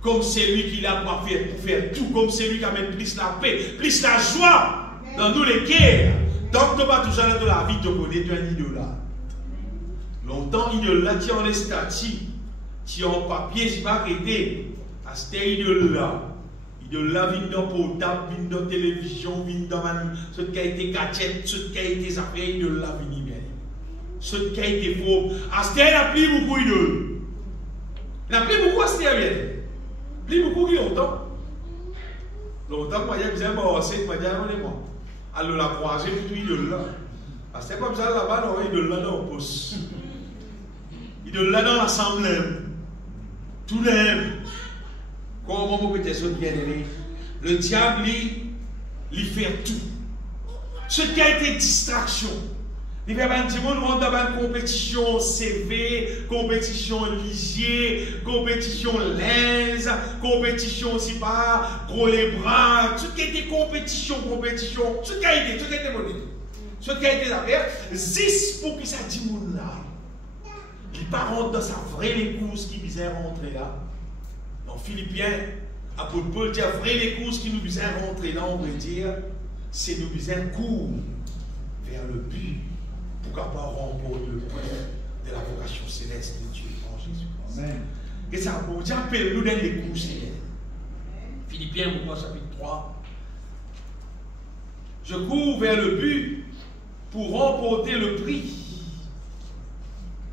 comme c'est lui qui l'a pour faire tout, comme c'est lui qui amène plus la paix, plus la joie dans tous les guerres. Donc, tu vas toujours dans la vie, tu connais, tu es un idole. Longtemps, idole là, tu en les statues, tu en papier, tu vas arrêter. À cette idole là. Idole là, vient dans portable, vient dans télévision, vient dans ce qui a été gadget, ce qui a été affaires, idole là, vient bien. Ce qui a été faux. À cette il n'y a plus beaucoup d'idole. Il n'y a plus beaucoup à cette bien. Plus beaucoup qui longtemps. Longtemps, moi, il y a besoin de m'avancer, moi, moi. Alors, la croisée, tout idole là. Parce que c'est comme ça là-bas, non, idole là dans le poste. Idole là dans l'assemblée. Tout l'aime. Comment vous pouvez être bien aimé? Le diable, il fait tout. Ce qui a été distraction. Il fait un petit monde rentre dans une compétition CV, compétition lisier, compétition lens, compétition aussi pas, gros les bras, tout qui a été compétition, tout qui a été monnaie. Ce qui a été affaire, 10 pour qui ça dit monde là. Il ne rentre dans sa vraie épouse qui visait rentrer là. Dans Philippiens, apôtre Paul dit vraie l'épouse qui nous visait rentrer là, on veut dire, c'est nous visait court vers le but. Pourquoi pas remporter le prix de la vocation céleste de Dieu en Jésus-Christ. Amen. Et ça, pour dire, appelle-nous dans les coups célestes. Philippiens, chapitre 3. Je cours vers le but pour remporter le prix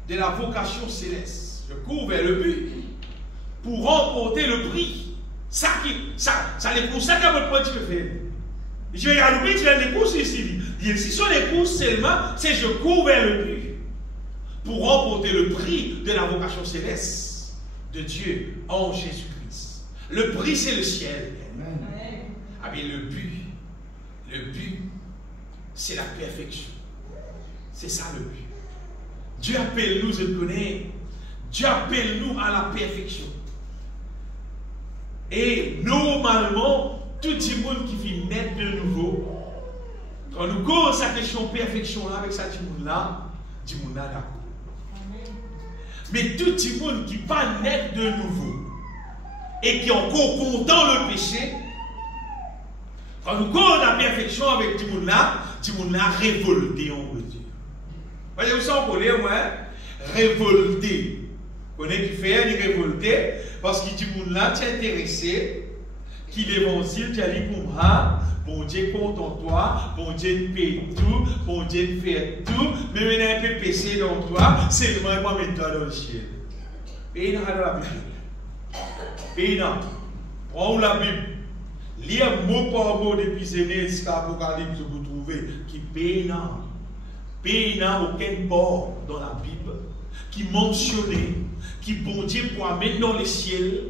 de la vocation céleste. Je cours vers le but pour remporter le prix. Ça les courses, ça qu'à votre point tu peux faire. Je vais allumer, tu as les courses ici. Si ce sont les courses seulement, c'est je cours vers le but pour remporter le prix de la vocation céleste de Dieu en Jésus-Christ. Le prix, c'est le ciel. Amen. Ah bien, le but, c'est la perfection. C'est ça le but. Dieu appelle nous, je le connais, Dieu appelle nous à la perfection. Et normalement, tout le monde qui vit naître de nouveau, quand nous causons cette question perfection là avec ça, du monde là d'accord. Mais tout le monde qui va naître de nouveau et qui est encore content le péché, quand nous causons la perfection avec du monde là révolté, on veut dire. Voyez, vous savez, on connaît, moi, révolté. On connaît qui fait, il révolté, parce qu'il dit, monde là, tu es intéressé, qu'il l'évangile, tu as dit pour moi, bon Dieu compte en toi, bon Dieu paye tout, bon Dieu fait tout, mais maintenant un peu péché dans toi, c'est le moment de mettre toi dans le ciel. Et dans la Bible. Et non. Prends la Bible. Lire mot par mot depuis Genèse jusqu'à Apocalypse, vous trouvez qui paye non. Paye non aucun port dans la Bible qui mentionnait, qui bon Dieu pour amener dans le ciel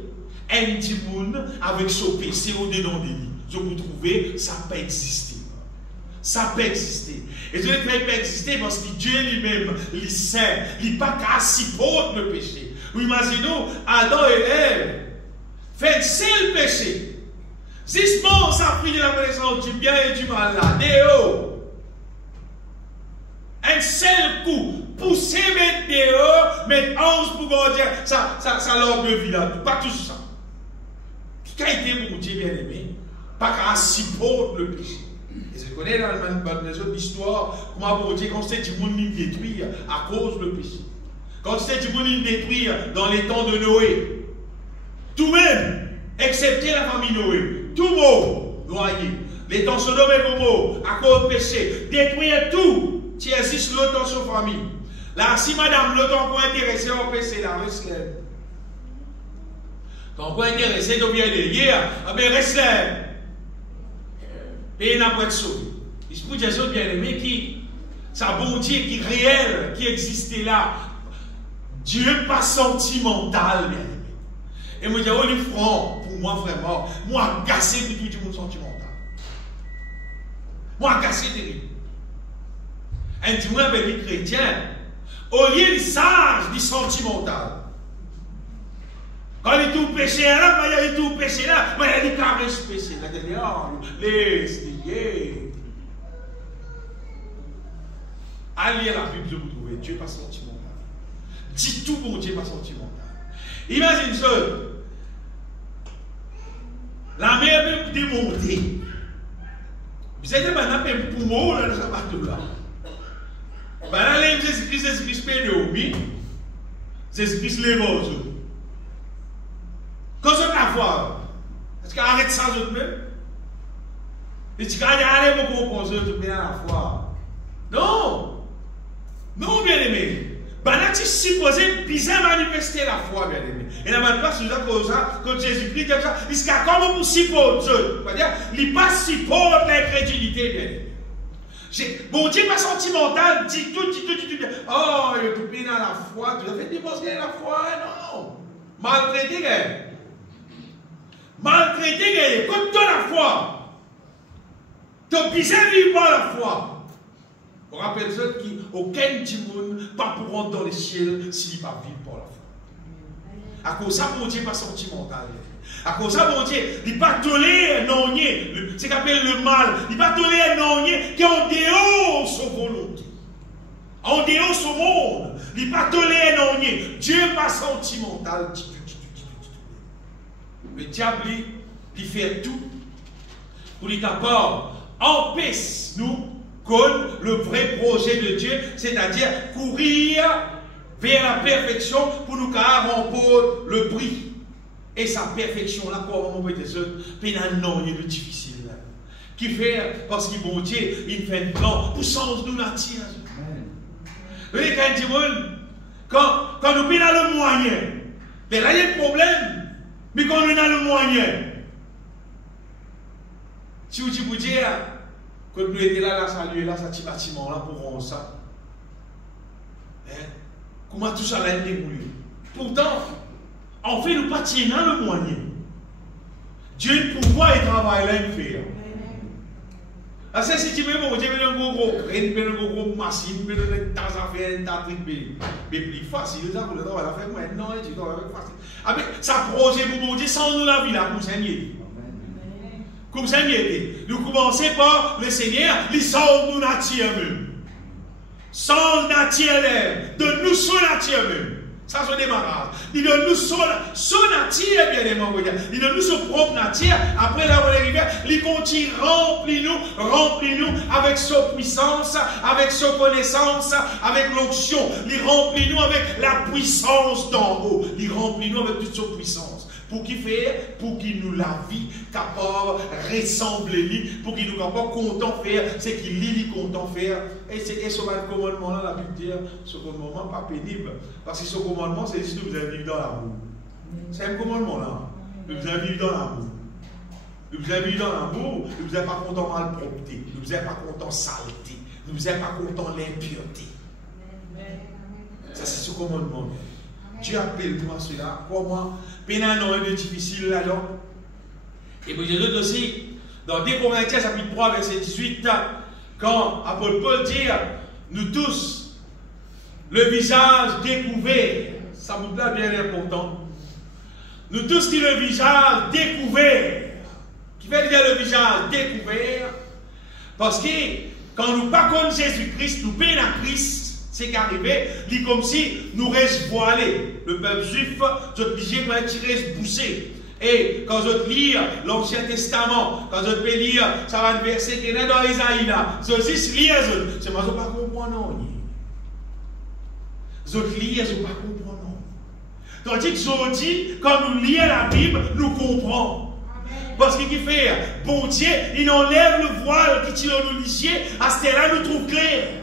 un petit monde avec son péché au-dedans de lui. Je vous trouvez, ça peut exister. Ça peut exister. Et Dieu ne peut exister parce que Dieu lui-même, il est saint, il n'est pas qu'à supporter le péché. Vous imaginez, Adam et Ève, fait seul péché. Justement, ça finit la connaissance du bien et du mal là. Déo. Un seul coup, pousser, mettre dehors, mettre 11 pour dire, ça leur de vie là. Pas tout ça. Qui a été mon Dieu bien-aimé, pas qu'à supporter le péché. Et je connais dans les autres histoires, comment mon Dieu, quand c'était du monde détruit à cause du péché. Quand c'était du monde détruit dans les temps de Noé. Tout même, excepté la famille Noé. Tout mort, noyé. Les temps Sodome et Gomorrhe, à cause du péché. Détruire tout. Tu existes l'autre dans sa famille. Là, si madame l'autre encore intéressée au péché, la reste là. Quand on est intéressé, on vient de hier, mais reste là. Et il n'a pas de sauvé. Il se peut dire ça bien aimé qui, sa bonté qui est réelle, qui existait là. Dieu pas sentimental, bien aimé. Et moi, je dis, oh, les francs, pour moi, vraiment, moi, gâché pour tout le monde sentimental. Moi, gâché terrible. Un dit, moi, avec les chrétiens, au lieu de sage, du sentimental. Quand il est tout péché là, il est tout péché là, il y a des carrés péché là, les allez lire la Bible, vous trouvez, Dieu n'est pas sentimental. Dis tout pour Dieu pas sentimental. Imagine ça. même démonter. Vous avez dit, pour moi, là, ça va tout là. Là, Jésus-Christ pédé, Jésus-Christ lève aux autres. Quand on a foi, est-ce qu'on arrête ça aux autres même? Et tu vas aller beaucoup aux autres bien à la foi. Non! Non, bien aimé. Là, tu supposé bien manifester la foi, bien aimé. Et là, maintenant, c'est ça, quand Jésus-Christ dit ça, il se comment pour supporter. C'est-à-dire, il ne supporte pas l'incrédulité, bien aimé. Bon Dieu, pas sentimental, dit tout. Oh, il est tout bien dans la foi. Tu as fait dépenser la foi, non. Maltraité, maltraité, comme toi la foi. Tu as besoin de vivre par la foi. On rappelle ceux qui, aucun monde pas pour rentrer dans les ciels s'il pas vivre par la foi. À cause de ça, bon Dieu, pas sentimental. À cause de ça, mon Dieu, il ne pas tolérer un non-nier, c'est ce qu'on appelle le mal. Il ne pas tolérer un non-nier qui est en dehors de son volonté. En dehors de son monde. Il ne pas tolérer un non-nier. Dieu n'est pas sentimental. Le diable, il fait tout pour lui capable empêcher nous comme le vrai projet de Dieu, c'est-à-dire courir vers la perfection pour nous remporter le prix. Et sa perfection, là, comment on peut dire ça, puis non, il est difficile. Là. Qui fait, parce qu'il bon Dieu, il fait un plan pour changer nous nature. Vous voyez, quand nous avons le moyen, mais là, il y a un problème, mais quand on a le moyen, si vous dites, quand nous étions là, saluer là, ça petit bâtiment là pour rendre ça. Comment tout ça l'a déroulé? Pourtant, en fait, nous partions dans le moyen. Dieu a le pouvoir et travail là, il fait. Parce que si tu veux, Dieu a un gros machine, il a un tas à faire, un tas de trucs, mais plus facile, ça, pour le travail à faire, maintenant, tu dois faire facile. Ça projet pour Dieu sans nous la vie là, comme Seigneur. Comme Seigneur. Nous commençons par le Seigneur, il sauve nous nature même. Sans nature de nous sur nature même. Ça, c'est un démarrage. Il donne nous son nature, bien aimé. Il donne nous son propre nature. Après la rivière, il continue remplit nous avec sa puissance, avec sa connaissance, avec l'onction. Il remplit nous avec la puissance d'en haut. Il remplit nous avec toute sa puissance. Pour qu'il fait, pour qu'il nous la vie capable ressembler lui, pour qu'il nous capable content faire, c'est qu'il lit content faire. Et c'est ce commandement là, la Bible dit, ce commandement pas pénible, parce que ce commandement c'est juste que vous allez vivre dans l'amour. C'est un commandement là. Vous allez vivre dans l'amour. Vous allez vivre dans l'amour, vous n'êtes pas content malpropreté, vous n'êtes pas content saleté, vous n'êtes pas content l'impureté. Ça c'est ce commandement. Dieu appelle-nous à cela. Comment? Pénal est difficile là-dedans. Et puis je doute aussi, dans 2 Corinthiens chapitre 3, verset 18, quand apôtre Paul dit, nous tous, le visage découvert, ça vous plaît bien important. Nous tous qui le visage découvert. Qui fait dire le visage découvert? Parce que quand nous pas comme Jésus-Christ, nous payons à Christ. C'est qu'arrivé, dit comme si nous restions voilés. Le peuple juif, vous êtes obligé de tirer boucher. Et quand vous lire l'Ancien Testament, quand vous pouvez lire, ça va un verset qui est dans Isaïe là. Vous aussi lire, c'est moi, je ne pas comprendre non. Vous lire, je ne pas comprendre non. Tandis que je dis, quand nous lisons la Bible, nous comprenons. Parce qu'il fait, bon Dieu, il enlève le voile qui tire nous lisier, à ce là nous trouve clair.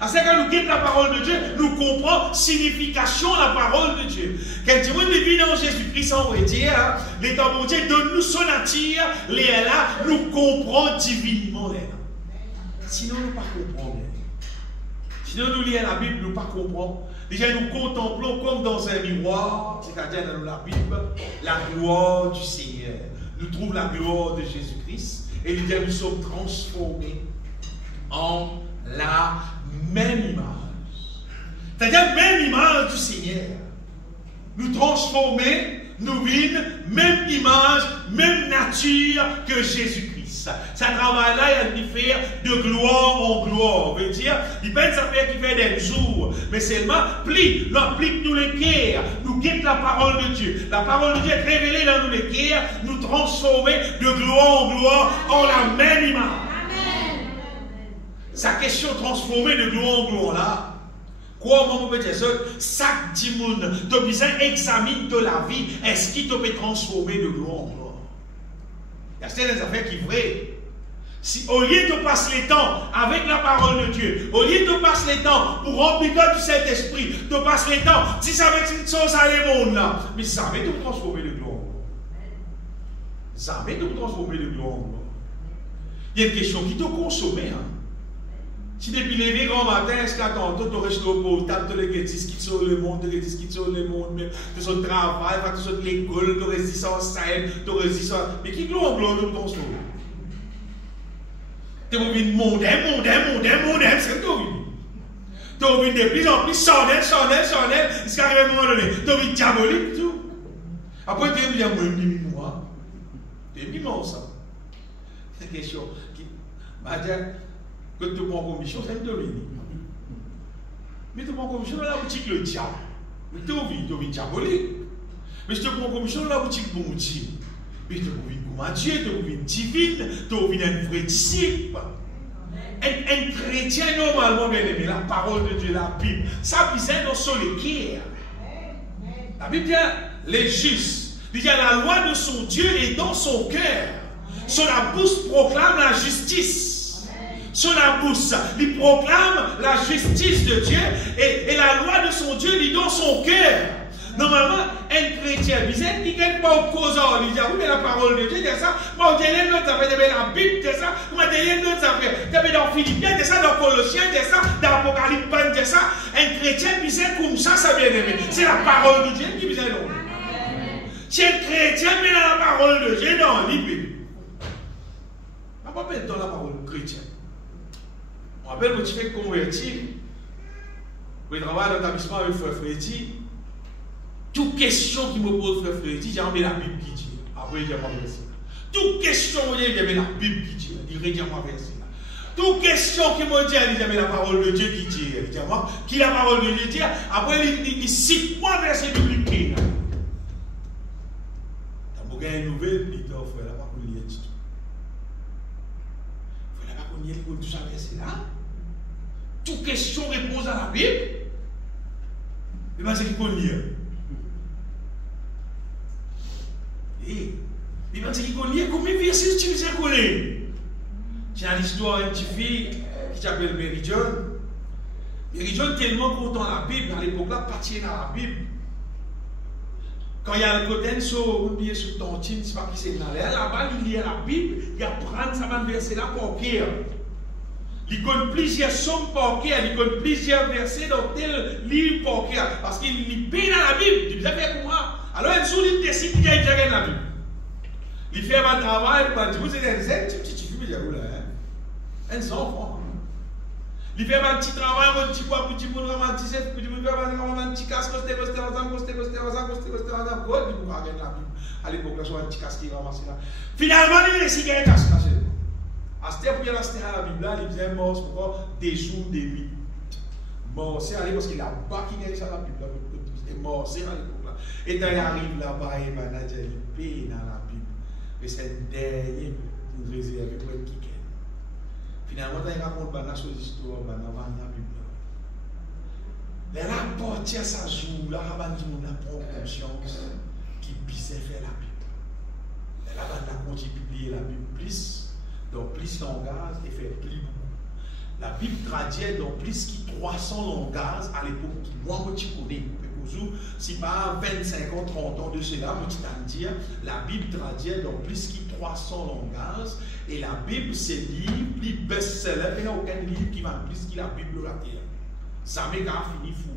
À ce quand nous quittons la parole de Dieu, nous comprenons la signification de la parole de Dieu. Quand nous vivons dans Jésus-Christ, on va dire, l'état bon Dieu donne-nous son nature, les là, nous comprenons divinement. Sinon, nous ne comprenons pas. Sinon, nous lisons la Bible, nous ne comprenons pas. Déjà, nous contemplons comme dans un miroir, c'est-à-dire dans la Bible, la gloire du Seigneur. Nous trouvons la gloire de Jésus-Christ et nous sommes transformés en la même image. C'est-à-dire même image du Seigneur. Nous transformer, nous vivons même image, même nature que Jésus-Christ. justice. Ça travail là, il fait de gloire en gloire. Veut dire, il peut être affaire qui fait des jours, mais seulement applique-nous les cœurs, nous guette la parole de Dieu. La parole de Dieu est révélée dans nous les cœurs, nous transformer de gloire en gloire en la même image. Sa question transformée de gloire en gloire là. Comment on peut dire ça? Chaque dimoun, tu as besoin d'examiner de la vie. Est-ce qu'il te peut transformer de gloire en gloire? Il y a certaines affaires qui sont vraies. Si au lieu de passer le temps avec la parole de Dieu, au lieu de passer le temps pour remplir du Saint-Esprit, de passer le temps, si ça avec cette chose à le monde là, mais ça va te transformer de gloire en gloire. Ça va te transformer de gloire en gloire. Il y a une question qui te consomme. Hein? Si depuis levé grand matin, est-ce qu'attends, tu restes au portable, tu les qui sur le monde, tu qui sur le monde, tu sur le travail, tu sur l'école, tu restes sans scène, tu restes sans. Mais qui gloire de ton soul? Tu as envie de monter, c'est ce que tu as envie. Tu as envie de plus en plus charnel, jusqu'à un moment donné, tu as envie de diabolique, tout. Après, tu as envie de dire, moi, tu es mimant ça. C'est une question qui m'a dit. Que tu prends commission, c'est une devine. Mais tu prends commission dans la boutique le diable. Mais tu as envie diabolique. Mais si tu prends commission dans la boutique bon Dieu. Mais tu as envie comme un Dieu, tu as envie divine, tu as envie d'un vrai disciple. Un chrétien normalement bien aimé, la parole de Dieu, la Bible, ça vient dans son cœur. La Bible dit, les justes, il dit la loi de son Dieu est dans son cœur. Sur la bouche proclame la justice. Sur la bouche, il proclame la justice de Dieu et la loi de son Dieu est dans son cœur. Normalement, un chrétien, il ne gagne pas au cause, il dit, oui, mais la parole de Dieu, c'est ça. Moi, il y a une autre affaire, la Bible, c'est ça. Moi, il y a une autre affaire, dans Philippiens, c'est ça, dans Colossiens, c'est ça, dans Apocalypse, c'est ça. Un chrétien, il est comme ça bien aimé. C'est la parole de Dieu qui vient dans lui. Si un chrétien, mais dans la parole de Dieu, dans la Bible. On ne va pas mettre dans la parole chrétienne. Je me rappelle quand tu fais convertir, je travaille dans l'établissement avec Frère Freddy. Toute question qui me pose Frère Freddy, j'ai mis la Bible qui dit. Après, il dit moi verset. Toute question, j'ai mis la Bible qui dit. Il dit moi verset. Toute question qui me dit, il dit la parole de Dieu qui dit. Il dit moi, qui la parole de Dieu dit. Après, il cite moi verset biblique. Quand vous avez une nouvelle, il dit frère, là, pas qu'on lit du tout. Frère, là, pas qu'on lit tout ça verset là. Toute question répose à la Bible. Et bien, c'est qu'il faut lire. Et bien, c'est qu'il faut lire combien de versets tu veux coller. J'ai l'histoire d'une petite fille qui s'appelle Mary John. Mary John tellement content de la Bible, à l'époque là, partir dans la Bible. Quand il y a le côté sur tontine, c'est pas qui c'est là-bas, il lit la Bible, il apprend ça va verser là pour Pierre. Il connaît plusieurs sommes par cœur, il connaît plusieurs versets dans tel livre par cœur. Parce qu'il lit bien dans la Bible. Tu dis, ça fait pour moi. Alors, un jour, il décide qu'il y a une dans la Bible. Il fait un travail, il dit, vous êtes un petit film, il dit, un enfant. Il fait un petit travail, un petit poids, un petit monde romantisé, un petit monde un petit casque, costé ensemble. À l'époque, là, soit un petit casque qui ramasse là. Finalement, il décide qu'il y a un casque là. Astère pour y aller à la Bible, il disait mort pour des jours, des nuits. Mort, c'est allé parce qu'il a pas qui gagne ça la Bible. Il est mort, c'est à l'époque là. Et quand il arrive là-bas, il va dire il paye dans la Bible. Mais c'est le dernier pour réserver pour être qui gagne. Finalement, il raconte dans son histoire, dans la Bible. Mais là, porter sa joue, là, il a prend conscience qu'il puisse faire la Bible. Mais là, il a continué à publier la Bible plus. Donc, plus langage et fait plus beaucoup. La Bible traduit dans plus que 300 langages à l'époque qui, moi, je connais. Si pas 25 ans, 30 ans de cela, je t'en dire, la Bible traduit dans plus que 300 langages. Et la Bible, c'est le livre, plus best-seller. Il n'y a aucun livre qui va plus que la Bible de la terre. Ça m'est fini fou.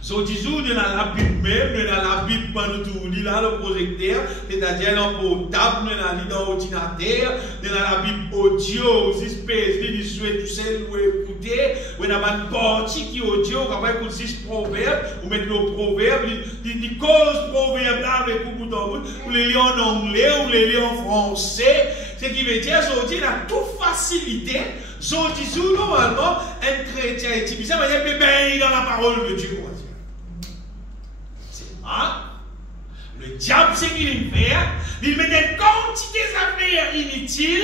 So, disons, nous avons la Bible même, nous avons la Bible pendant tout, nous avons le projecteur, c'est-à-dire dans le portable, nous avons l'ordinateur, nous avons la Bible audio, si spécifique, nous souhaitons tout seul, nous écouter, nous avons une partie qui est audio, on va écouter 6 proverbes, vous mettez le proverbe, les causes proverbes là avec vous bout en bout, vous les lisez en anglais, ou les lisez en français, Ce qui veut dire, aujourd'hui, la toute facilité, aujourd'hui, normalement, un chrétien est typique, ça veut dire que ben, dans la parole de Dieu. C'est pas. Le diable, c'est qu'il fait, il met des quantités d'affaires inutiles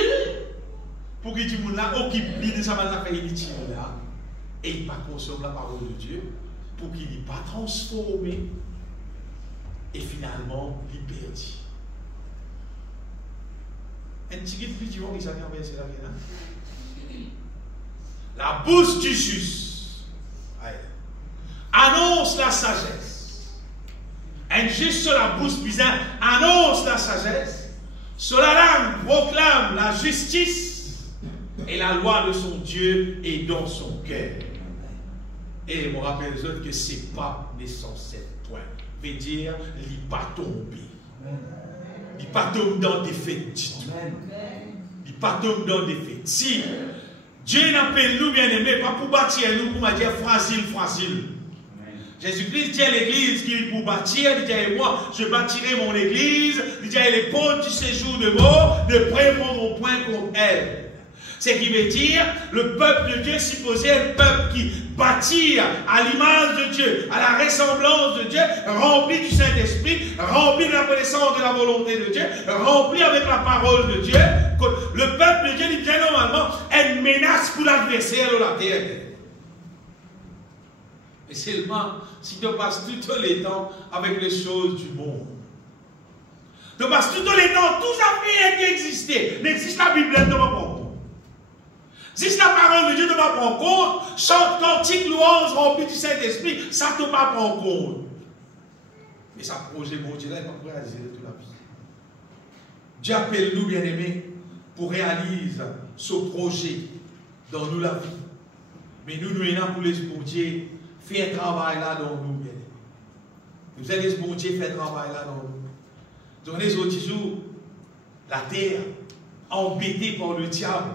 pour qu'il dise, là, occupe de sa affaires inutiles là, et il ne pas consommer la parole de Dieu, pour qu'il n'y pas transformé, et finalement, il perdit. Un petit guide plus dur, il s'en est renversé la vie. La bouche du juste annonce la sagesse. Un juste sur la bouche bizarre annonce la sagesse. Sur la langue proclame la justice. Et la loi de son Dieu est dans son cœur. Et je me rappelle les autres que c'est pas censé point. Veut dire, il n'est pas tombé. Il n'est pas tombé dans des faits du tout. Il n'est pas tombé dans des faits. Si Dieu n'appelle nous bien aimés, pas pour bâtir nous, pour dire fragile. Jésus-Christ dit à l'église qu'il est pour bâtir, il dit à moi, je bâtirai mon église, il dit à les portes du séjour de mort ne préfondront point contre elle. Ce qui veut dire, le peuple de Dieu supposé un peuple qui bâtit à l'image de Dieu, à la ressemblance de Dieu, rempli du Saint-Esprit, rempli de la connaissance de la volonté de Dieu, rempli avec la parole de Dieu. Le peuple de Dieu, il dit normalement, une menace pour l'adversaire de la terre. Et seulement, si tu passes tout le temps avec les choses du monde, tu passes tout le temps, tout ça fait qui existait, n'existe la Bible, tu ne vas pas prendre. Si la parole de Dieu ne va pas prendre compte, chante cantique, louange, rempli du Saint-Esprit, ça ne va pas prendre compte. Mais ça projet, mon Dieu, là, il va pas réaliser toute la vie. Dieu appelle nous, bien-aimés, pour réaliser ce projet dans nous la vie. Mais nous sommes là pour les bon Dieu, faire un travail là dans nous, bien-aimés. Vous allez, bon Dieu, faire un travail là dans nous. Dans les autres jours, la terre, embêtée par le diable,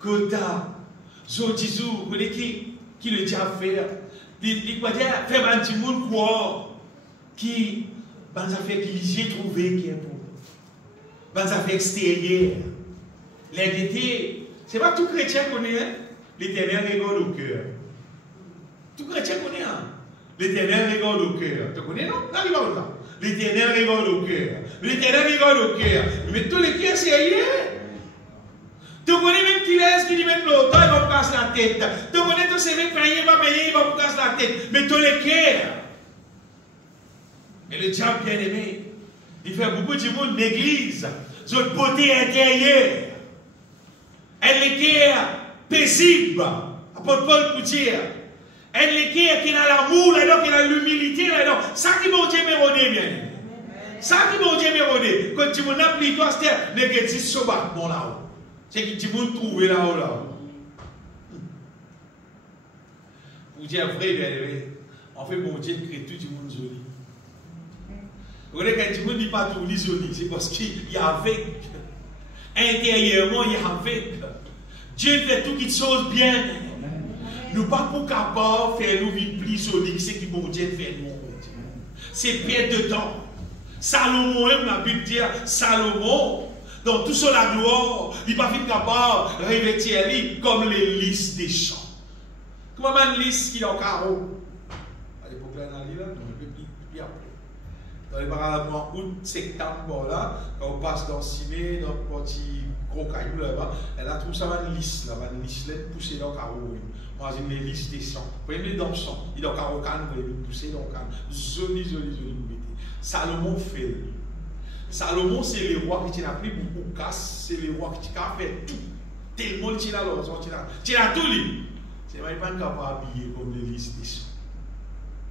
que t'as, Zotisou, vous voyez qui le diable fait? Il va dire, faire un petit monde quoi? Qui, ben, ça fait qu'il j'ai trouvé qui est pour. Ben, ça fait extérieur. L'égalité, c'est pas tout chrétien qu'on est, hein? L'Éternel regarde au cœur. Tout chrétien qu'on est, hein? L'Éternel regarde au cœur. Tu connais, non? Là, il va là. L'Éternel regarde au cœur. L'Éternel regarde au cœur. Mais tous les cœurs, c'est ailleurs. Tu connais même qui laisse, qui dit même l'autre, il va vous casser la tête. Tu connais tous ces mecs payer, il va payer, il va vous casser la tête. Mais tous les cœurs. Et le diable bien-aimé, il fait beaucoup de monde l'église, cette beauté intérieure. Elle est cœur paisible, apôtre Paul pour dire. Elle est cœur qui a l'amour, là-dedans, qui a l'humilité, là-dedans. Ça qui m'a dit mérodé, bien-aimé. Ça qui m'a dit mérodé. Quand tu m'as appelé, toi, c'était négatif, sobat, bon là-haut. C'est que tu veux trouver là-haut, là-haut. Pour dire vrai, bien aimé, en fait, bon Dieu crée tout le monde joli. Vous voyez, quand tu ne dis pas tout le monde joli, c'est parce qu'il y a avec. Intérieurement, il y a avec. Dieu fait toutes choses bien. Nous ne pas pour capable faire nous vivre plus joli, c'est que bon Dieu fait nous. C'est perte de temps. Salomon, même la Bible dit, Salomon, dans tout ça la gloire, il n'est pas capable de revêtir comme les lys des champs. Comment un lys qui est en carreau? À l'époque là, on a dit là, on peut plus appeler. Dans les parallèles août, septembre, là, quand on passe dans Simé, dans le petit gros caillou là-bas, elle a trouvé ça un lys, là, un lys poussé dans le carreau. Moi, j'ai les lys des champs. Vous voyez, dans le champ, il est dans le carreau calme, vous voyez, poussé dans le calme. Joli. Salomon fait. Salomon, c'est le roi qui t'a pris pour casse, c'est le roi qui t'a fait tout. Tellement il t'a l'or, tu as tout lui. C'est pas capable d'habiller comme les listes des champs.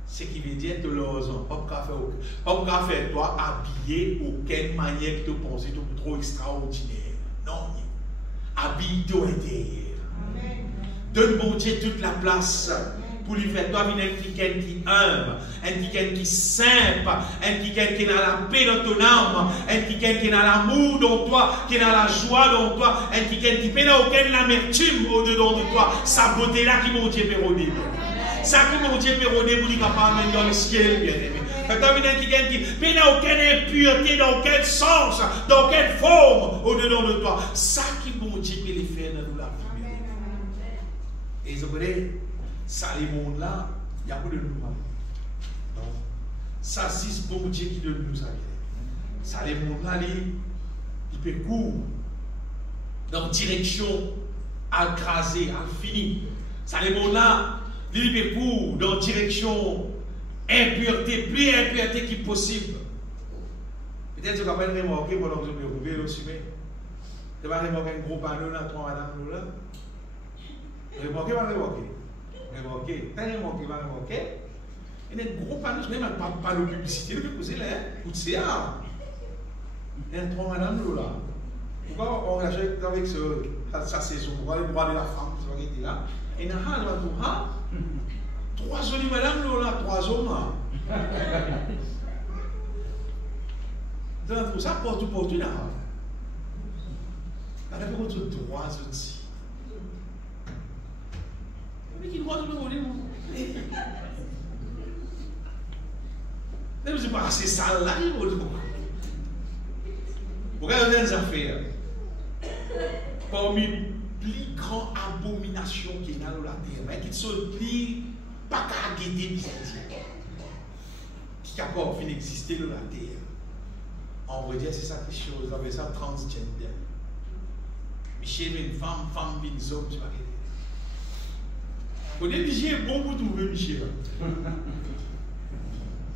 Ce qui veut dire que l'or, pas faire toi habiller aucune manière que tu penses trop extraordinaire. Non, habille-toi intérieur. Donne bon Dieu toute la place. Pour lui faire toi un quelqu'un qui humble, un quelqu'un qui simple, un quelqu'un qui a la paix dans ton âme, un quelqu'un qui a l'amour dans toi, qui a la joie dans toi, un quelqu'un qui n'a aucune amertume au-dedans de toi. Sa beauté là qui mon Dieu pérodé. Ça qui mon Dieu pérodé pour lui capable dans le ciel, bien aimé. Mais il n'y a aucune impureté, dans quel sens, dans quelle forme au-dedans de toi. Ça qui bon Dieu peut les faire dans nous la vie. Et vous voyez, ça, les mondes là, il y a pas de nous. Non. Ça, c'est bon Dieu qui donne nous ça. Ça, les mondes là, il peut courir dans direction à craser, à finir. Ça, les mondes là, il peut courir dans direction impureté, plus impureté qui possible. Peut-être que vous avez remarqué pendant que vous me retrouvez aussi, mais vous avez remarqué un gros panneau là, trois madames là. Vous avez remarqué, vous avez remarqué. Vous avez remarqué, vous avez remarqué, vous avez remarqué. Il y a un gros panneau, je n'ai même pas de publicité, vous pouvez poser là, pour c'est ça. Il y a trois madames là. Pourquoi on achète avec sa saison, on va le droit de la femme, vous voyez là. Et il y a un trois jolies madame là, trois hommes. Dans ça, porte là. On a fait contre trois outils. Mais qui doit nous donner? Ne pas assez sale là, il faut. Regardez les affaires. Parmi les plus grandes abominations qu'il y a dans la terre, mais qui sont plus pas qu'à guider miséricorde, qui a pas fini d'exister dans la terre. En vrai dire, c'est ça quelque chose, vous avez ça transgender. Michel une femme, femme une homme, tu vas guider. Vous dites, Michel est bon pour trouver Michel.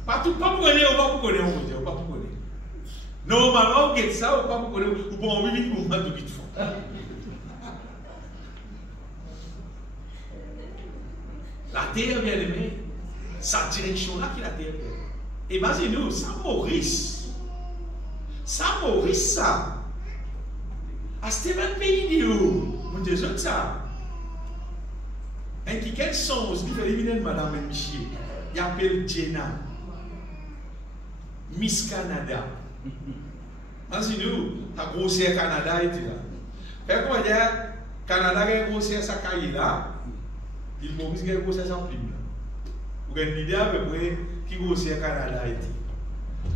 Pas pour connaître, ou pas pour connaître, on va dire, pas pour connaître. Normalement, vous faites ça, ou pas pour connaître, ou pour en vivre, ou pas de vite fond. La terre, bien aimé, sa direction-là qui est la terre. Imaginez-vous, Saint-Maurice. Saint-Maurice, ça. À ce même pays de où, on dit ça. Et qui, quel sens, il fait éliminer Madame Michier. Il appelle Jenna. Miss Canada. Imaginez-vous, ta grossière Canada était là. Fait quoi dire, Canada a une grossière sa caille là. Il faut que vous ayez un prime. Vous avez une idée à peu près qui grossit au Canada.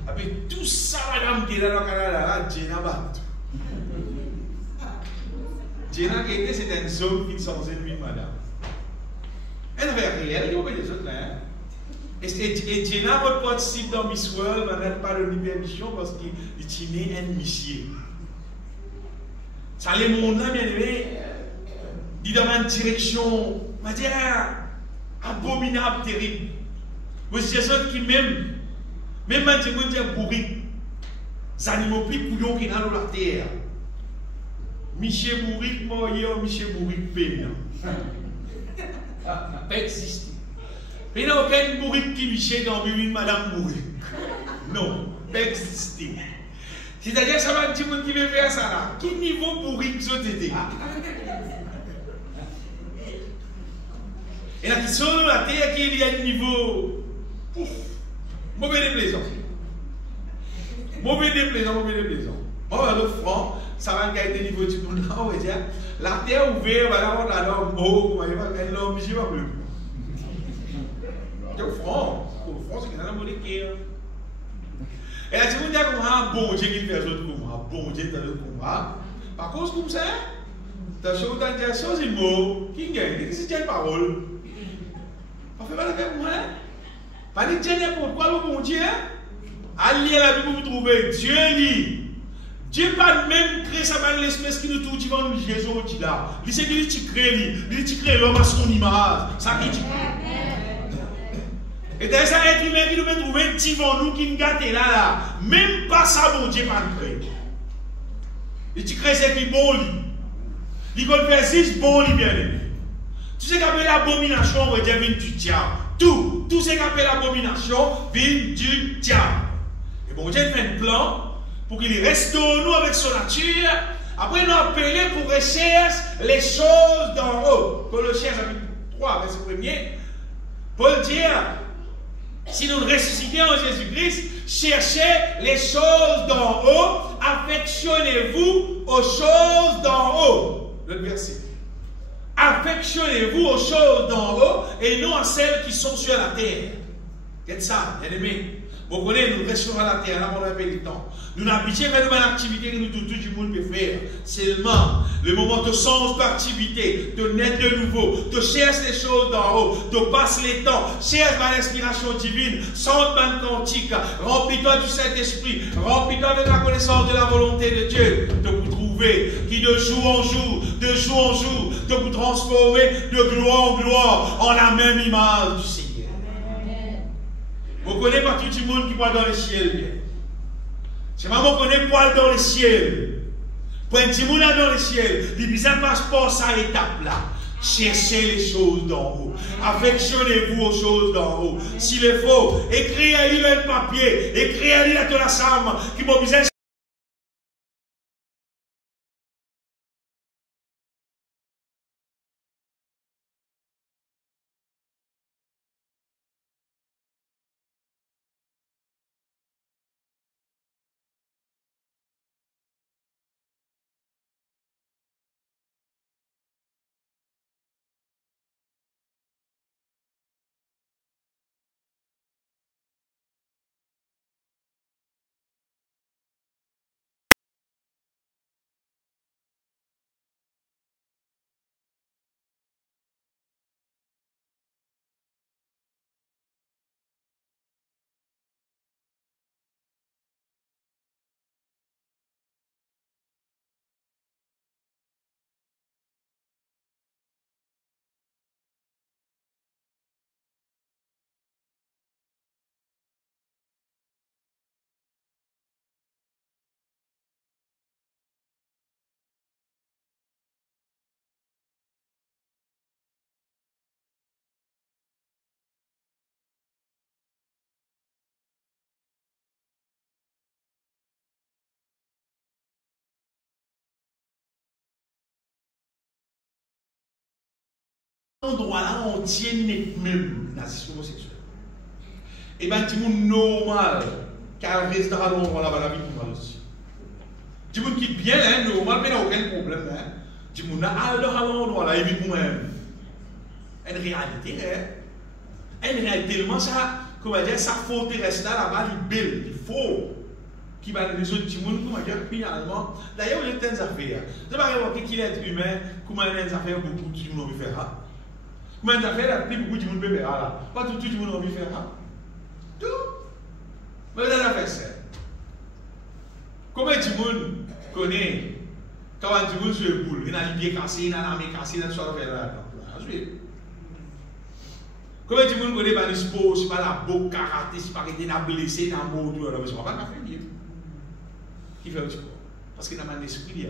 Avec tout ça, madame qui est dans le Canada, Jenna bat. Jenna qui était, c'était une zone qui s'en faisait lui, madame. Elle n'avait rien, il y avait des autres là. Et Jenna va participer dans Miss World, mais elle n'a pas de permission parce qu'il tenait un monsieur. Ça, les mondes là, bien aimé, il dans une direction. On va dire abominable, terrible. Vous savez, ceux qui même maintenant, dire bourri. Les animaux plus couillons qui sont dans la terre. Michel Bourrique, Moyer, Michel Bourrique, peine. Pas existé. Il n'y a aucun bourrique qui Michel dans une madame Bourrique. Non, pas existé. C'est-à-dire, ça va un petit monde qui veut faire ça là. Quel niveau bourrique vous avez? Et la question de la terre qui est à un niveau mauvais déplaisant. Mauvais déplaisant. Bon, le franc, ça va gagner des niveaux du monde. On va dire, la terre ouverte, va avoir la norme haut, l'homme, j'y vais plus. Le franc, c'est qu'il y a un molécule. Et là, si vous dites qu'on a un bon Dieu qui fait autre comme un bon Dieu dans le combat, par contre, comme ça, tu as chose dans des choses, il mot, qui gagne, c'est une parole. On fait pas avec moi. Pas de Dieu n'importe quoi, le bon Dieu. Allez à la Bible, vous trouvez Dieu dit. Dieu pas même créé ça par l'espèce qui nous touche devant nous, Jésus dit là. Il sait qu'il crée l'homme à son image. Ça qui dit. Et dans ça, être humain qui nous met trouver devant nous, qui nous gâte là. Même pas ça, bon Dieu, pas créé. Il crée ce qui est bon, lui. Il fait 6 bons, lui, bien aimé. Tout ce qu'on appelle l'abomination, on va dire, vient du diable. Tout ce qu'on appelle l'abomination vient du diable. Et bon Dieu fait un plan pour qu'il restaure nous avec son nature. Après, nous appeler pour rechercher les choses d'en haut. Colossiens chapitre 3, verset 1er. Paul dit, si nous ressuscitons en Jésus-Christ, cherchez les choses d'en haut, affectionnez-vous aux choses d'en haut. Le verset. Affectionnez-vous aux choses d'en haut et non à celles qui sont sur la terre. Qu'est-ce ça, bien aimé? Vous connaissez, nous restons à la terre, là, pendant un peu de temps. Nous n'habitons pas une activité que nous tout le monde peut faire. Seulement, le moment de sens d'activité, de naître de nouveau, de chercher les choses d'en haut, de passer les temps, cherche l'inspiration divine, sans ban quantique, remplis-toi du Saint-Esprit, remplis-toi avec la connaissance de la volonté de Dieu, de vous trouver, qui de jour en jour, de vous transformer de gloire en gloire, en la même image du Seigneur. Vous connaissez pas tout le monde qui parle dans le ciel. C'est pas moi qui connais poil dans le ciel. Pour un petit monde dans le ciel, il y a un passeport à l'étape là. Cherchez les choses d'en haut. Affectionnez-vous aux choses d'en haut. S'il est faux, écrivez-lui le papier, écrivez-lui la tolasam qui m'a besoin. Endroit là, on tient même la homosexuelle. Et bien, du monde normal, car reste dans l'endroit là, la vie normale aussi. Du monde qui est bien, hein, normal, mais il n'y a aucun problème. Hein. Du monde là, dans l'endroit là, évidemment, une réalité, hein. Une réalité, tellement ça, comment dire, ça faut rester là-bas, il est belle, il faut. Qui va les autres du monde, comment dire, finalement. D'ailleurs, il y a des affaires. Vous avez remarqué qu'il est être humain, comment il y a des affaires, beaucoup de monde veut faire. Comment tu as fait la plus beaucoup de monde peut faire là? Pas tout le monde a envie de faire ça. Tout. Mais vous avez fait ça. Comment du monde connaît quand du monde joue le boule? Il a les pieds cassés, il a la main cassée, il a le soir fait là. Comment du monde connaît pas le sport, c'est pas la boxe, karaté, c'est pas qu'il a blessé, il a mordu, alors mais c'est pas qu'à faire mieux. Il fait le sport. Parce qu'il a un esprit là.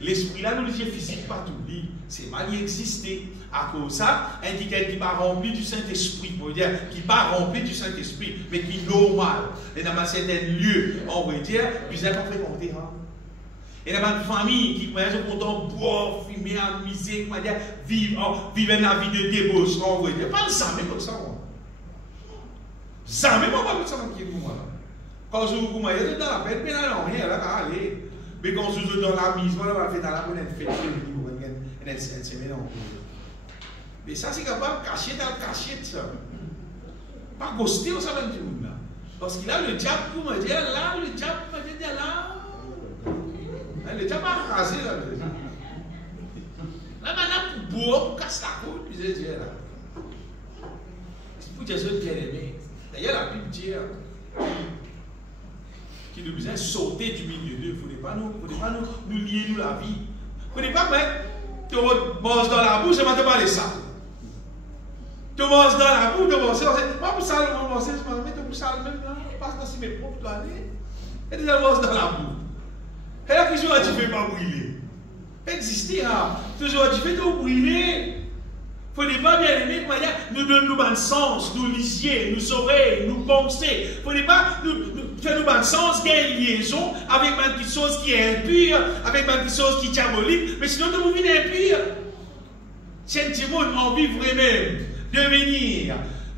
L'esprit là, nous le physique pas tout dit. C'est mal y exister. À cause de ça, indique qu'il n'est pas rempli du Saint-Esprit. Pour dire qu'il n'est pas rempli du Saint-Esprit, mais qui est normal. Et dans certains lieux, on va dire, puis ils n'ont pas fréquenté. Et dans une famille qui est content de boire, fumer, amuser, vivre la vie de débauche. On va dire, pas de ça, même comme ça. Ça, même pas comme ça qui est pour moi. Quand je vous dis, il y a dans la peine, mais là, rien, là, aller. Mais quand je suis dans la mise, on va faire dans la bonne fête, mais ça, c'est capable de cacher dans le cachet. Pas ghoster, on s'en va dire là. Parce qu'il a le diable pour me dire là, le diable pour me dire là. Le diable a rasé là. Là, maintenant, pour boire, pour casser la côte, puis je dis là. C'est pour dire ça, bien aimé. D'ailleurs, la Bible dit qu'il nous besoin de sauter du milieu d'eux. Il ne faut pas nous lier nous la vie. Il ne faut pas mettre te manges dans la bouche, je ne vais te parler ça. Tu manges dans la bouche, tu manges. Moi, pour ça, je mange, je vais mettre pour ça même là, passe dans mes propres années. Et tu manges dans la bouche. Et là, toujours, tu ne fais pas brûler. Exister, hein. Toujours, tu fais tout brûler. Il ne faut pas bien aimer, nous donnons un sens, nous lisier, nous oreilles, nous penser. Il ne faut pas nous faire un sens, qu'il y ait une liaison avec quelque chose qui est impur, avec quelque chose qui est diabolique, mais sinon nous venons impur. C'est un petit monde envie vraiment de devenir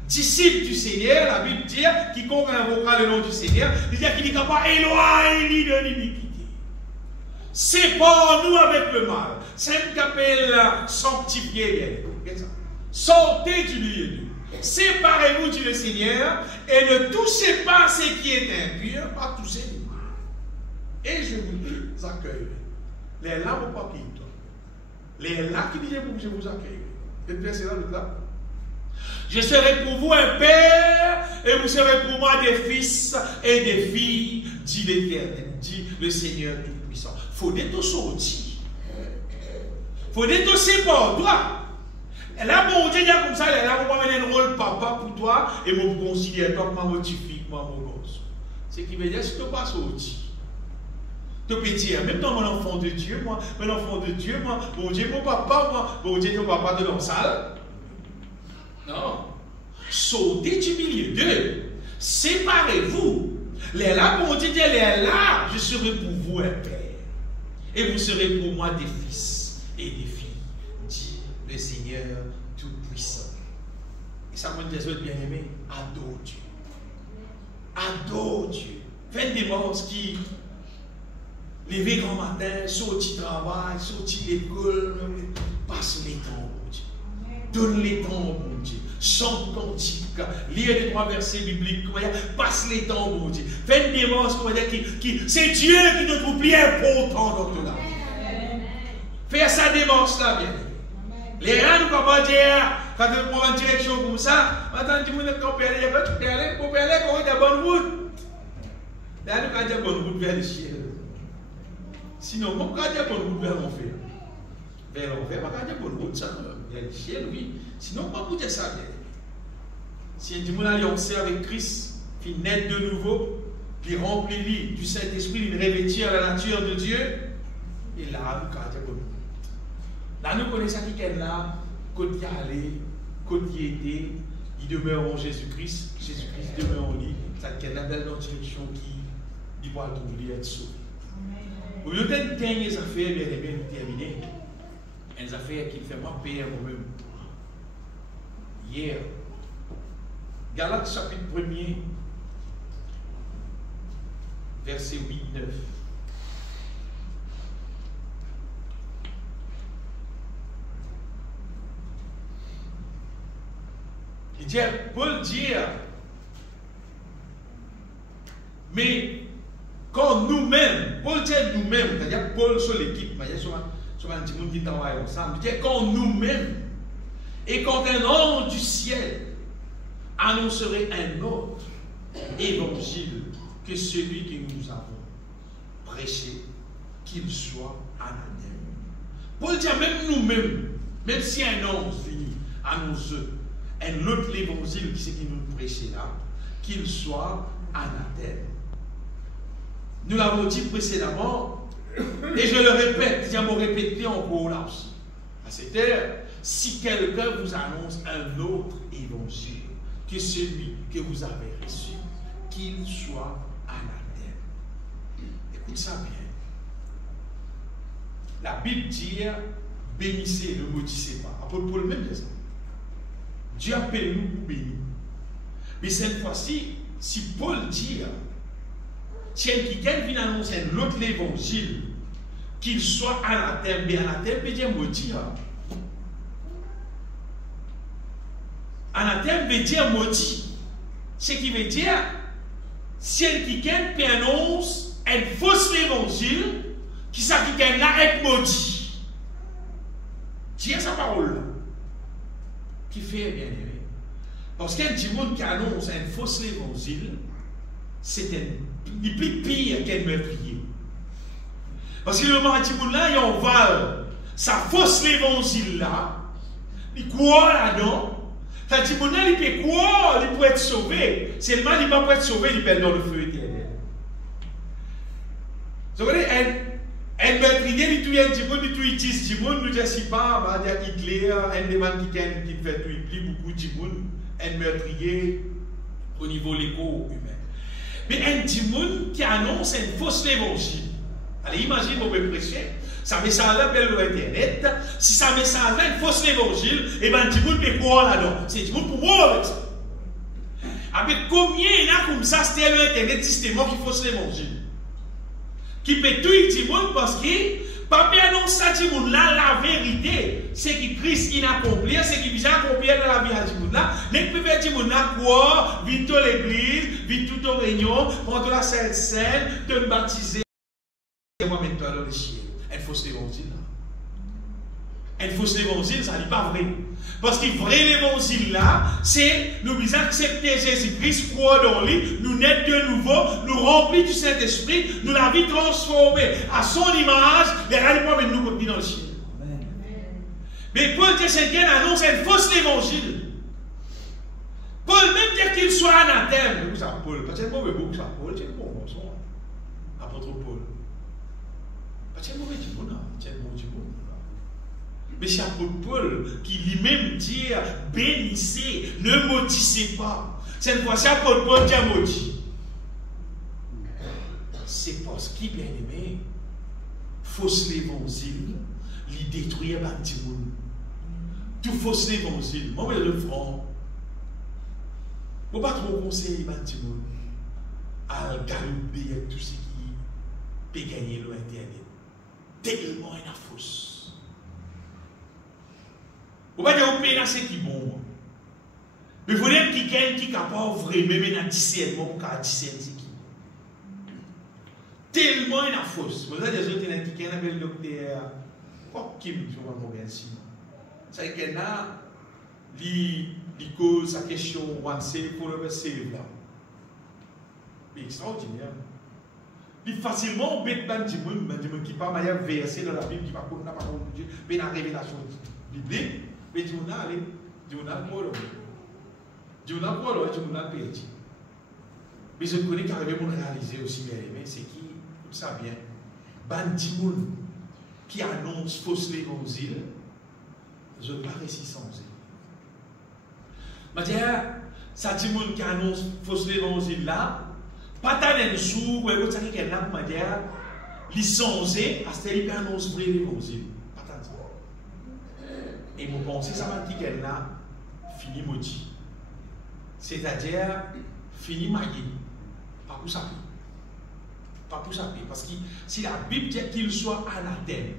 disciple du Seigneur, la Bible dit, quiconque invoquera le nom du Seigneur, il dit qu'il est capable d'éloigner de l'iniquité. Sépare-nous avec le mal. C'est une appelle sanctifier. Sortez du lieu. Séparez-vous, dit le Seigneur, et ne touchez pas ce qui est impur, pas toucher. Et je vous accueille. Les là, vous pas quitter. Les là qui disent je vous accueille. Et puis c'est là le là. Je serai pour vous un père, et vous serez pour moi des fils et des filles, dit l'Éternel, dit le Seigneur Tout-Puissant. Il faut être sorti. Il faut être séparé toi. Et là, bon Dieu dit comme ça, là, on va mener un rôle papa pour toi, et vous considérez toi comme mon petit fille, mon gosse. Ce qui veut dire que si tu n'es pas sorti. Tu peux dire, même dans mon enfant de Dieu, moi, bon Dieu, mon papa, moi, bon Dieu, ton papa de l'ensal. Non. Sautez du milieu d'eux. Séparez-vous. Les là, bon Dieu dit, les là, je serai pour vous un père. Et vous serez pour moi des fils et des filles, dit le Seigneur Tout-Puissant. Et ça me dit, bien aimé, adore Dieu. Adore Dieu. Faites des morts qui. Lever grand matin, sortir travail, sortir l'école, passe les temps, mon Dieu. Donne les temps, mon Dieu. Chante cantique, lire les 3 versets bibliques, passe les temps, mon Dieu. Fais une démarche, c'est Dieu qui te trouve bien important dans ton âme. Fais sa démarche là, bien. Les gens nous comment dire, quand tu prends une direction comme ça, maintenant tu me dis qu'on peut aller pour une bonne route. Là, nous avons une bonne route vers le ciel. Sinon, on va dire bonne route vers l'enfer. Vers l'enfer, on va dire bonne route, ça, il y a le ciel, oui. Sinon, on va vous dire ça bien. Si on dit mon alliance avec Christ, puis naître de nouveau, puis remplir du Saint-Esprit, puis revêtir la nature de Dieu, et là, nous allons dire bonne route. Là, nous connaissons qui est là, côté y aller, côté y aider, il demeure en Jésus-Christ, Jésus-Christ demeure en lui, ça est la belle direction qui doit trouver être sauvé. Vous avez peut-être gagné des affaires, bien aimé, nous terminer. Des affaires qui fait moi payer moi-même. Hier, Galates chapitre 1er, verset 8-9. Il dit, Paul dit, mais quand nous-mêmes, Paul dit nous-mêmes, c'est-à-dire Paul sur l'équipe, il y a sur un petit monde qui travaille ensemble, il dit quand nous-mêmes, et quand un ange du ciel annoncerait un autre évangile que celui que nous avons prêché, qu'il soit anathème. Paul dit même nous-mêmes, même si un ange finit annonce un autre évangile qui c'est qui nous prêchait là, qu'il soit anathème. Nous l'avons dit précédemment, et je le répète, je vais répéter encore là aussi. À cette heure, si quelqu'un vous annonce un autre évangile que celui que vous avez reçu, qu'il soit anathème. Écoute ça bien. La Bible dit, bénissez, ne maudissez pas. Apôtre Paul même dit ça. Dieu appelle nous pour bénir. Mais cette fois-ci, si Paul dit, tiens, quelqu'un vient annoncer un autre évangile, qu'il soit anathème, mais anathème veut dire maudit. Anathème veut dire maudit. Ce qui veut dire, si quelqu'un annonce un faux évangile, qui ça quelqu'un là est maudit. Tiens sa parole là. Qui fait bien aimé. Parce qu'un petit monde qui annonce un faux évangile, c'est plus pire qu'un meurtrier. Parce que le petit monde là, il envole sa fausse évangile là, il croit là-dedans. Ce petit monde là, il peut croire, il peut être sauvé. Seulement, il ne peut pas être sauvé, il peut être dans le feu éternel. Vous voyez, un meurtrier, il tue un petit monde, il tue 10 petit monde, nous disons pas, il y a Hitler, un des gens qui fait tuer beaucoup de petit monde, un meurtrier au niveau l'éco-humain. Mais un petit monde qui annonce un faux évangile. Allez, imagine vous me prêcher, ça message là appelle l'internet. Si ça message là un faux évangile, et bien un petit monde peut croire là-dedans. C'est un petit monde pour voir avec ça. Avec combien il y en a comme ça, c'était l'internet systématiquement qui fausse l'évangile. qui peut tout dire parce que Papi annonce ça dit là la vérité c'est que Christ inaccompli c'est qui vient accomplir dans la vie à dit là les peut dire là quoi vite à l'église vite tout aux réunions prendre la Sainte Seine te baptiser et moi mettre toi dans le ciel elle fausse l'évangile là elle fausse l'évangile ça n'est pas vrai parce que vrai l'évangile là c'est nous accepter Jésus-Christ croire dans lui nous naître de nouveau nous remplir du Saint-Esprit nous la vie transformée à son image les réalités mais nous contenus dans le ciel. Mais Paul Saint-Guen annonce une fausse l'évangile. Paul même dire qu'il soit anathème. Mais ça Paul, pas tellement mauvais beaucoup ça Paul, c'est bon bon son apôtre Paul. Pas tellement mauvais du monde, tellement du monde. Mais c'est apôtre Paul qui lui-même dit bénissez, ne maudissez pas. Cette fois-ci apôtre Paul dit maudit. C'est parce qu'il bien aimé fausse l'évangile, lui détruire un petit monde. Tout fausse l'évangile. Moi, je le franc. Je ne pas trop conseiller un petit monde à galoper tout ce qui peut gagner l'Internet. Tellement il y a fausse. Je ne pas dire que c'est qui bon. Mais il faut dire qu'il y a quelqu'un qui est capable vraiment de discernement pour discerner qui. Tellement il y a fausse. Vous avez des autres qui appellent le docteur Kim, je ne sais pas combien de signes. C'est qu'il y a qui cause sa question one save pour le save là. C'est extraordinaire. Il facilement bête ban du monde qui pas mal versé dans la Bible qui va pas parole de Dieu, mais dans la révélation biblique, mais du monde aller, du monde quoi là. Du monde quoi là, du monde perdu. Mais je connais carrément mon réaliser aussi bien aimé, c'est qui tout ça bien. Ban du monde qui annonce fausse l'évangile, je ne pas réussir sans eux. Je ça dit monde qui annonce fausse l'évangile là, pas tant sous, ou écoute ça qui est là pour me dire, licencié, à ce qu'il annonce vrai l'évangile. Pas tant ça. Et mon pensée, ça m'a dit qu'elle là, fini maudit. C'est-à-dire, fini maillé. Pas pour ça. Pas pour ça. Parce que si la Bible dit qu'il soit anathème,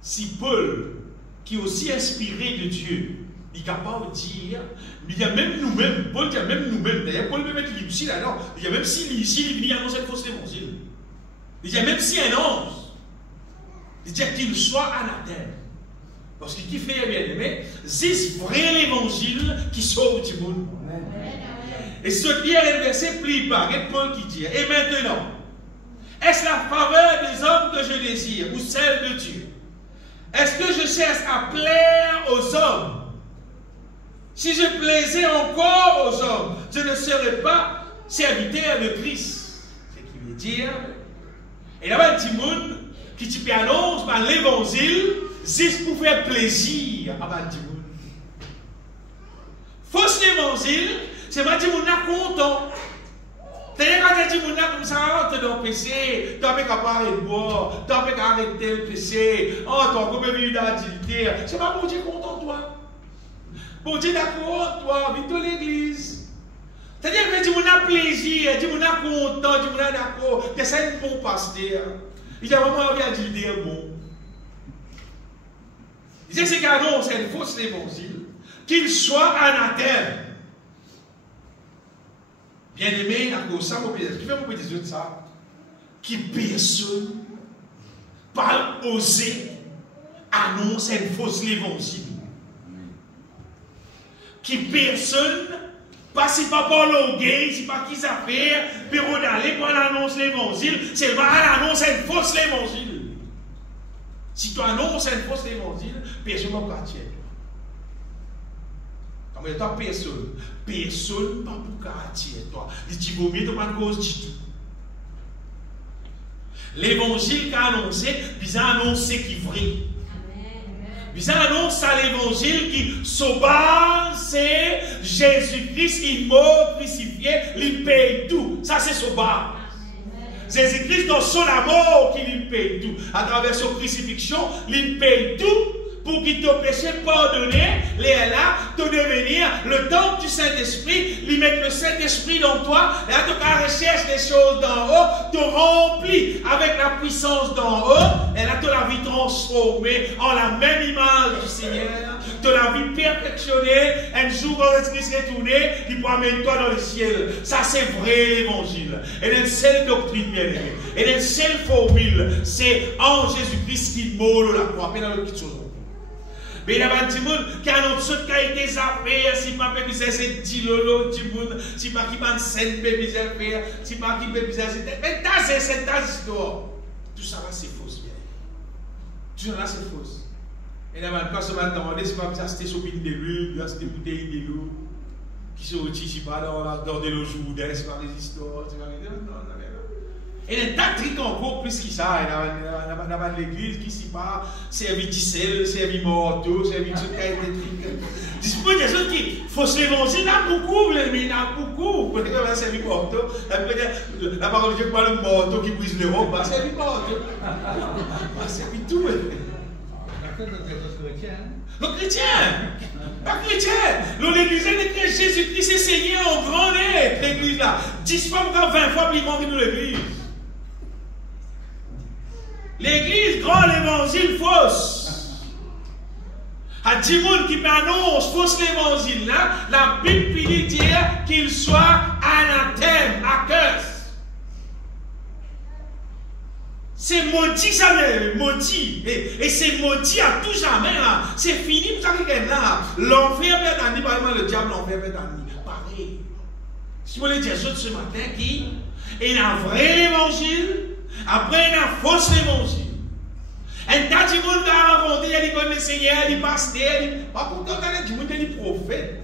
si Paul, qui est aussi inspiré de Dieu, il est capable de dire, mais il y a même nous-mêmes, Paul dit même nous-mêmes, d'ailleurs Paul peut mettre aussi là, non, il y a même s'il il annonce une fausse évangile, il y a même si un ange, il dit qu'il soit anathème, parce que qui fait bien aimé, c'est vrai l'évangile qui sauve du monde. Et ce Pierre et le verset plie pas, et Paul qui dit, et maintenant, est-ce la faveur des hommes que je désire, ou celle de Dieu? Est-ce que je cherche à plaire aux hommes? Si je plaisais encore aux hommes, je ne serais pas serviteur de Christ. C'est ce qui veut dire. Et là-bas, il y a des gens qui annoncent l'évangile juste pour faire plaisir à des gens. Fausse l'évangile, c'est pas des gens content. C'est-à-dire quand tu dis comme ça, tu es dans le PC, tu n'as pas capable de boire, tu n'as pas capable d'arrêter le PC, tu as comme une d'activité. C'est pas pour Dieu content toi. Pour Dieu d'accord, toi, vite à l'église. C'est-à-dire que tu as plaisir, tu as content, tu as d'accord, tu es un bon pasteur. Il y a vraiment envie de dire bon. Il dit c'est qu'annonce c'est une fausse évangile, qu'il soit anathème. Bien aimé, d'accord, ça, mon pédestre, qui fait mon pédestre de ça, qui personne pas oser annoncer une fausse évangile. Qui personne, pas si pas par l'orgueil, si pas qui ça fait, puis on aller pour annoncer l'évangile, c'est pas annoncer une fausse évangile. Si tu annonces une fausse évangile, personne ne va pas tirer. Comme toi, personne. Personne pas pour attirer toi. Il dit, vaut mieux de pas cause du tout. L'évangile qu'a annoncé, il a annoncé qui est vrai. Il a annoncé l'évangile qui sauve, c'est Jésus-Christ, il mort crucifié, il paye tout. Ça, c'est sauvage. Jésus-Christ, dans son amour, qu'il paye tout. À travers son crucifixion, il paye tout. Pour qu'il te péché pardonner, les là, te devenir le temple du Saint-Esprit, lui mettre le Saint-Esprit dans toi, et à te faire recherche des quelque chose d'en haut, te remplit avec la puissance d'en haut, et là, tu la vie transformée en la même image du Seigneur, tu la vie perfectionnée, un jour quand l'Esprit s'est retourné, il peut amener toi dans le ciel. Ça, c'est vrai l'évangile. Et une seule doctrine, bien aimée. Et une seule formule, c'est en Jésus-Christ qui molle la croix. Mais dans le petit chose. Mais il y a un petit monde qui a notre chose qui a été zappé, si pas bébé c'est 10 lolo, petit monde, si pas qui m'a 5 bébé faire, si pas qui bébé c'est. Mais c'est ta histoire. Tout ça là, c'est faux, bien. Tout ça là, c'est faux. Et là, quand ça m'a demandé, c'est pas ça, c'était sur une de l'eau, c'était bouteille de l'eau, qui se retire, si pas dans de l'eau journée, c'est pas des histoires, c'est pas des. Et il y a un truc encore plus que ça. Il y a l'église qui s'y pas servi du sel, servi morteau, servi de ce qui a été truc. Dispose des choses qui faussent l'évangile, il y en a beaucoup, mais il y en a beaucoup. Peut-être qu'on va servir morteau. La parole de Dieu parle de morteau qui brise l'Europe, va servir morteau. Va servir tout. Nos chrétiens, pas chrétiens. L'église est que Jésus-Christ est Seigneur en grand aide, l'église là. 10 fois, 20 fois, plus grand que nous l'église. L'église grand l'évangile fausse. À 10 personnes qui annoncent fausse l'évangile là, la Bible finit dire qu'il soit anathème, à curse. C'est maudit, ça maudit. Et c'est maudit à tout jamais là. C'est fini pour ça qu'il est là. L'enfer peut être par exemple, le diable, l'enfer peut être pareil. Si vous voulez dire ce matin qui est un vrai évangile. Après, il y a un faux évangile. Un tas de monde qui a raconté, il y a des connaisseurs, Seigneur, il y a des pasteurs, par contre, il y a des gens qui ont des prophètes.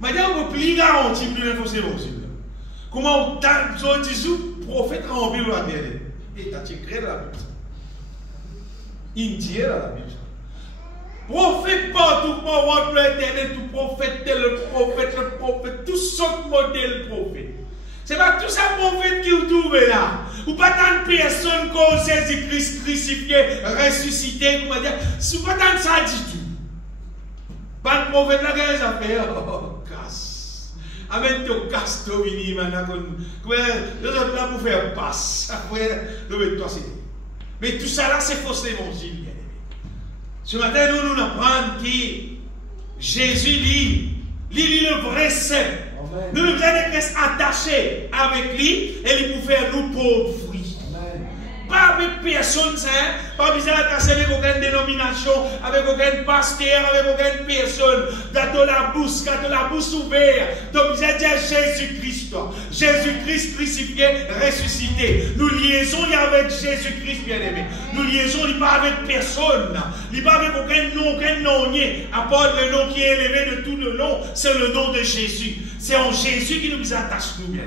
Maintenant, on peut plus garantir que le faux évangile. Comment on dit prophète rempli la terre. Et tu as écrit dans la Bible. Indien dans la Bible. Prophète partout, pour voir l'éternel, tout prophète, le prophète, tout sortes de modèles prophètes. Ce n'est pas tout ça prophète qui vous trouve là. Ou pas tant de personnes comme Jésus-Christ crucifié, ressuscité, comment dire. Ce n'est pas tant de ça du tout. Pas de prophète là, qu'est-ce que ça fait? Oh, casse. Avec ton casse, tu vini maintenant. Les autres là pour faire passe. Après, toi c'est. Mais tout ça là, c'est faux l'évangile, bien aimé. Ce matin, nous apprenons que Jésus lit le vrai saint. Nous devons être attachés avec lui et il peut faire nous pauvres fruits. Pas avec personne, pas besoin d'attacher avec aucune dénomination, avec aucun pasteur, avec aucune personne. Dans la bouche ouverte. Donc vous êtes dire Jésus-Christ. Jésus-Christ crucifié, ressuscité. Nous liaisons avec Jésus-Christ, bien-aimé. Nous liaisons pas avec personne. Il pas avec aucun nom, à part le nom qui est élevé de tout le nom, c'est le nom de Jésus. C'est en Jésus qui nous attache, nous, bien.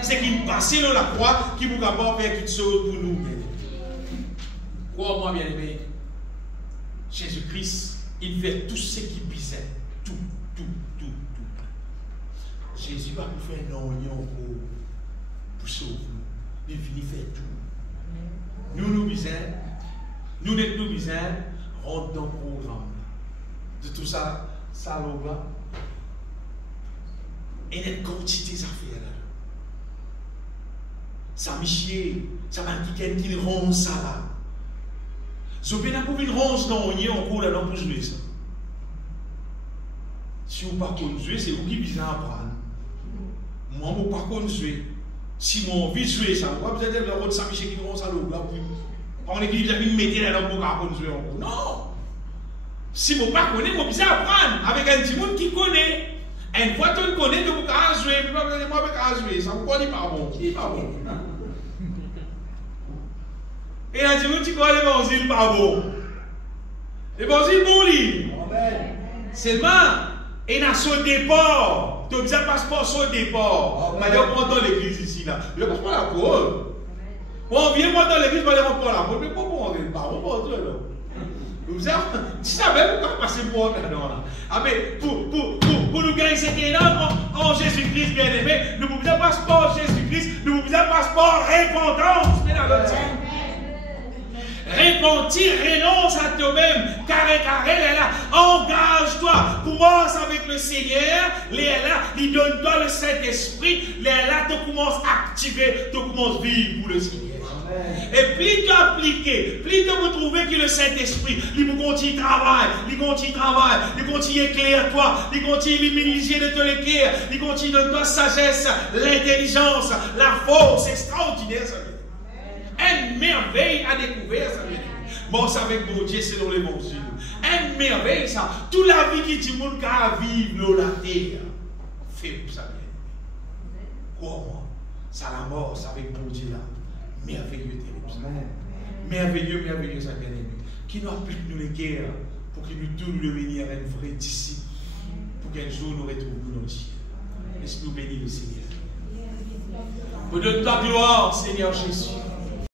C'est qu'il passe dans la croix qui vous capable faire quelque chose pour nous, bien. Crois-moi, bien aimé, Jésus-Christ, il fait tout ce qui bisait. Tout. Jésus va vous faire un oignon pour sauver nous. Il finit faire tout. Nous bisons, nous bisons, rentre dans le programme. De tout ça, ça là. Et une quantité d'affaires là. Ça michier, ça va quelqu'un qui ronge ça là. Si vous avez une ronge dans l'oignon, on court là pour jouer ça. Si vous ne pouvez pas jouer, c'est vous qui besoin apprendre. Moi, je ne peux pas jouer. Si moi, envie de jouer ça, vous avez besoin de la route ça michier qui ronge ça là. On est qui vous avez mis mettre là pour jouer encore. Non! Si vous ne pouvez pas connaître, vous besoin apprendre avec un petit monde qui connaît. Une fois que tu connais que vous pouvez jouer, puis moi, je ne peux pas jouer. Ça vous connaît pas bon. Qui n'est pas bon? Et là, tu crois l'évangile pas bon. L'évangile bon, lui. Seulement, il y a ce départ. Tu as besoin de passeport sur départ. On va dire, on prend dans l'église ici, là. Je ne passe pas la parole. On vient moi dans l'église, on va dire, on prend la parole. Mais pourquoi on ne parle pas? On va dire, là. Vous savez pourquoi passer pour là-dedans là. Ah mais pour nous gagner cet élan en Jésus-Christ bien aimé, nous pouvons pas passeport Jésus-Christ, nous pouvons pas passeport repentance. Repentir, renonce à toi-même. Carré, là, engage-toi. Commence avec le Seigneur. Là, il donne-toi le Saint-Esprit. Là, tu commences à activer, tu commences à vivre pour le Seigneur. Et plus tu appliques, plus tu vous trouver que le Saint-Esprit, il continue de travailler, il continue éclairer toi, il continue d'illuminer de ton cœur, il continue de ta sagesse, l'intelligence, la force extraordinaire, ça veut dire. Une merveille à découvrir, ça veut dire. Bon, ça avec mon Dieu selon l'évangile. Une merveille, ça. Toute la vie qui dit monde qu'à vivre dans la terre, fait pour ça bien. Crois-moi, ça la mort, ça avec mon Dieu là. Merveilleux, terrible. Merveilleux, ça bien aimé. Qui nous applique nous les guerres pour que nous tous nous devenions un vrai disciple. Pour qu'un jour nous retrouvions dans le ciel. Laisse-nous bénir le Seigneur. Pour de ta gloire, Seigneur Jésus.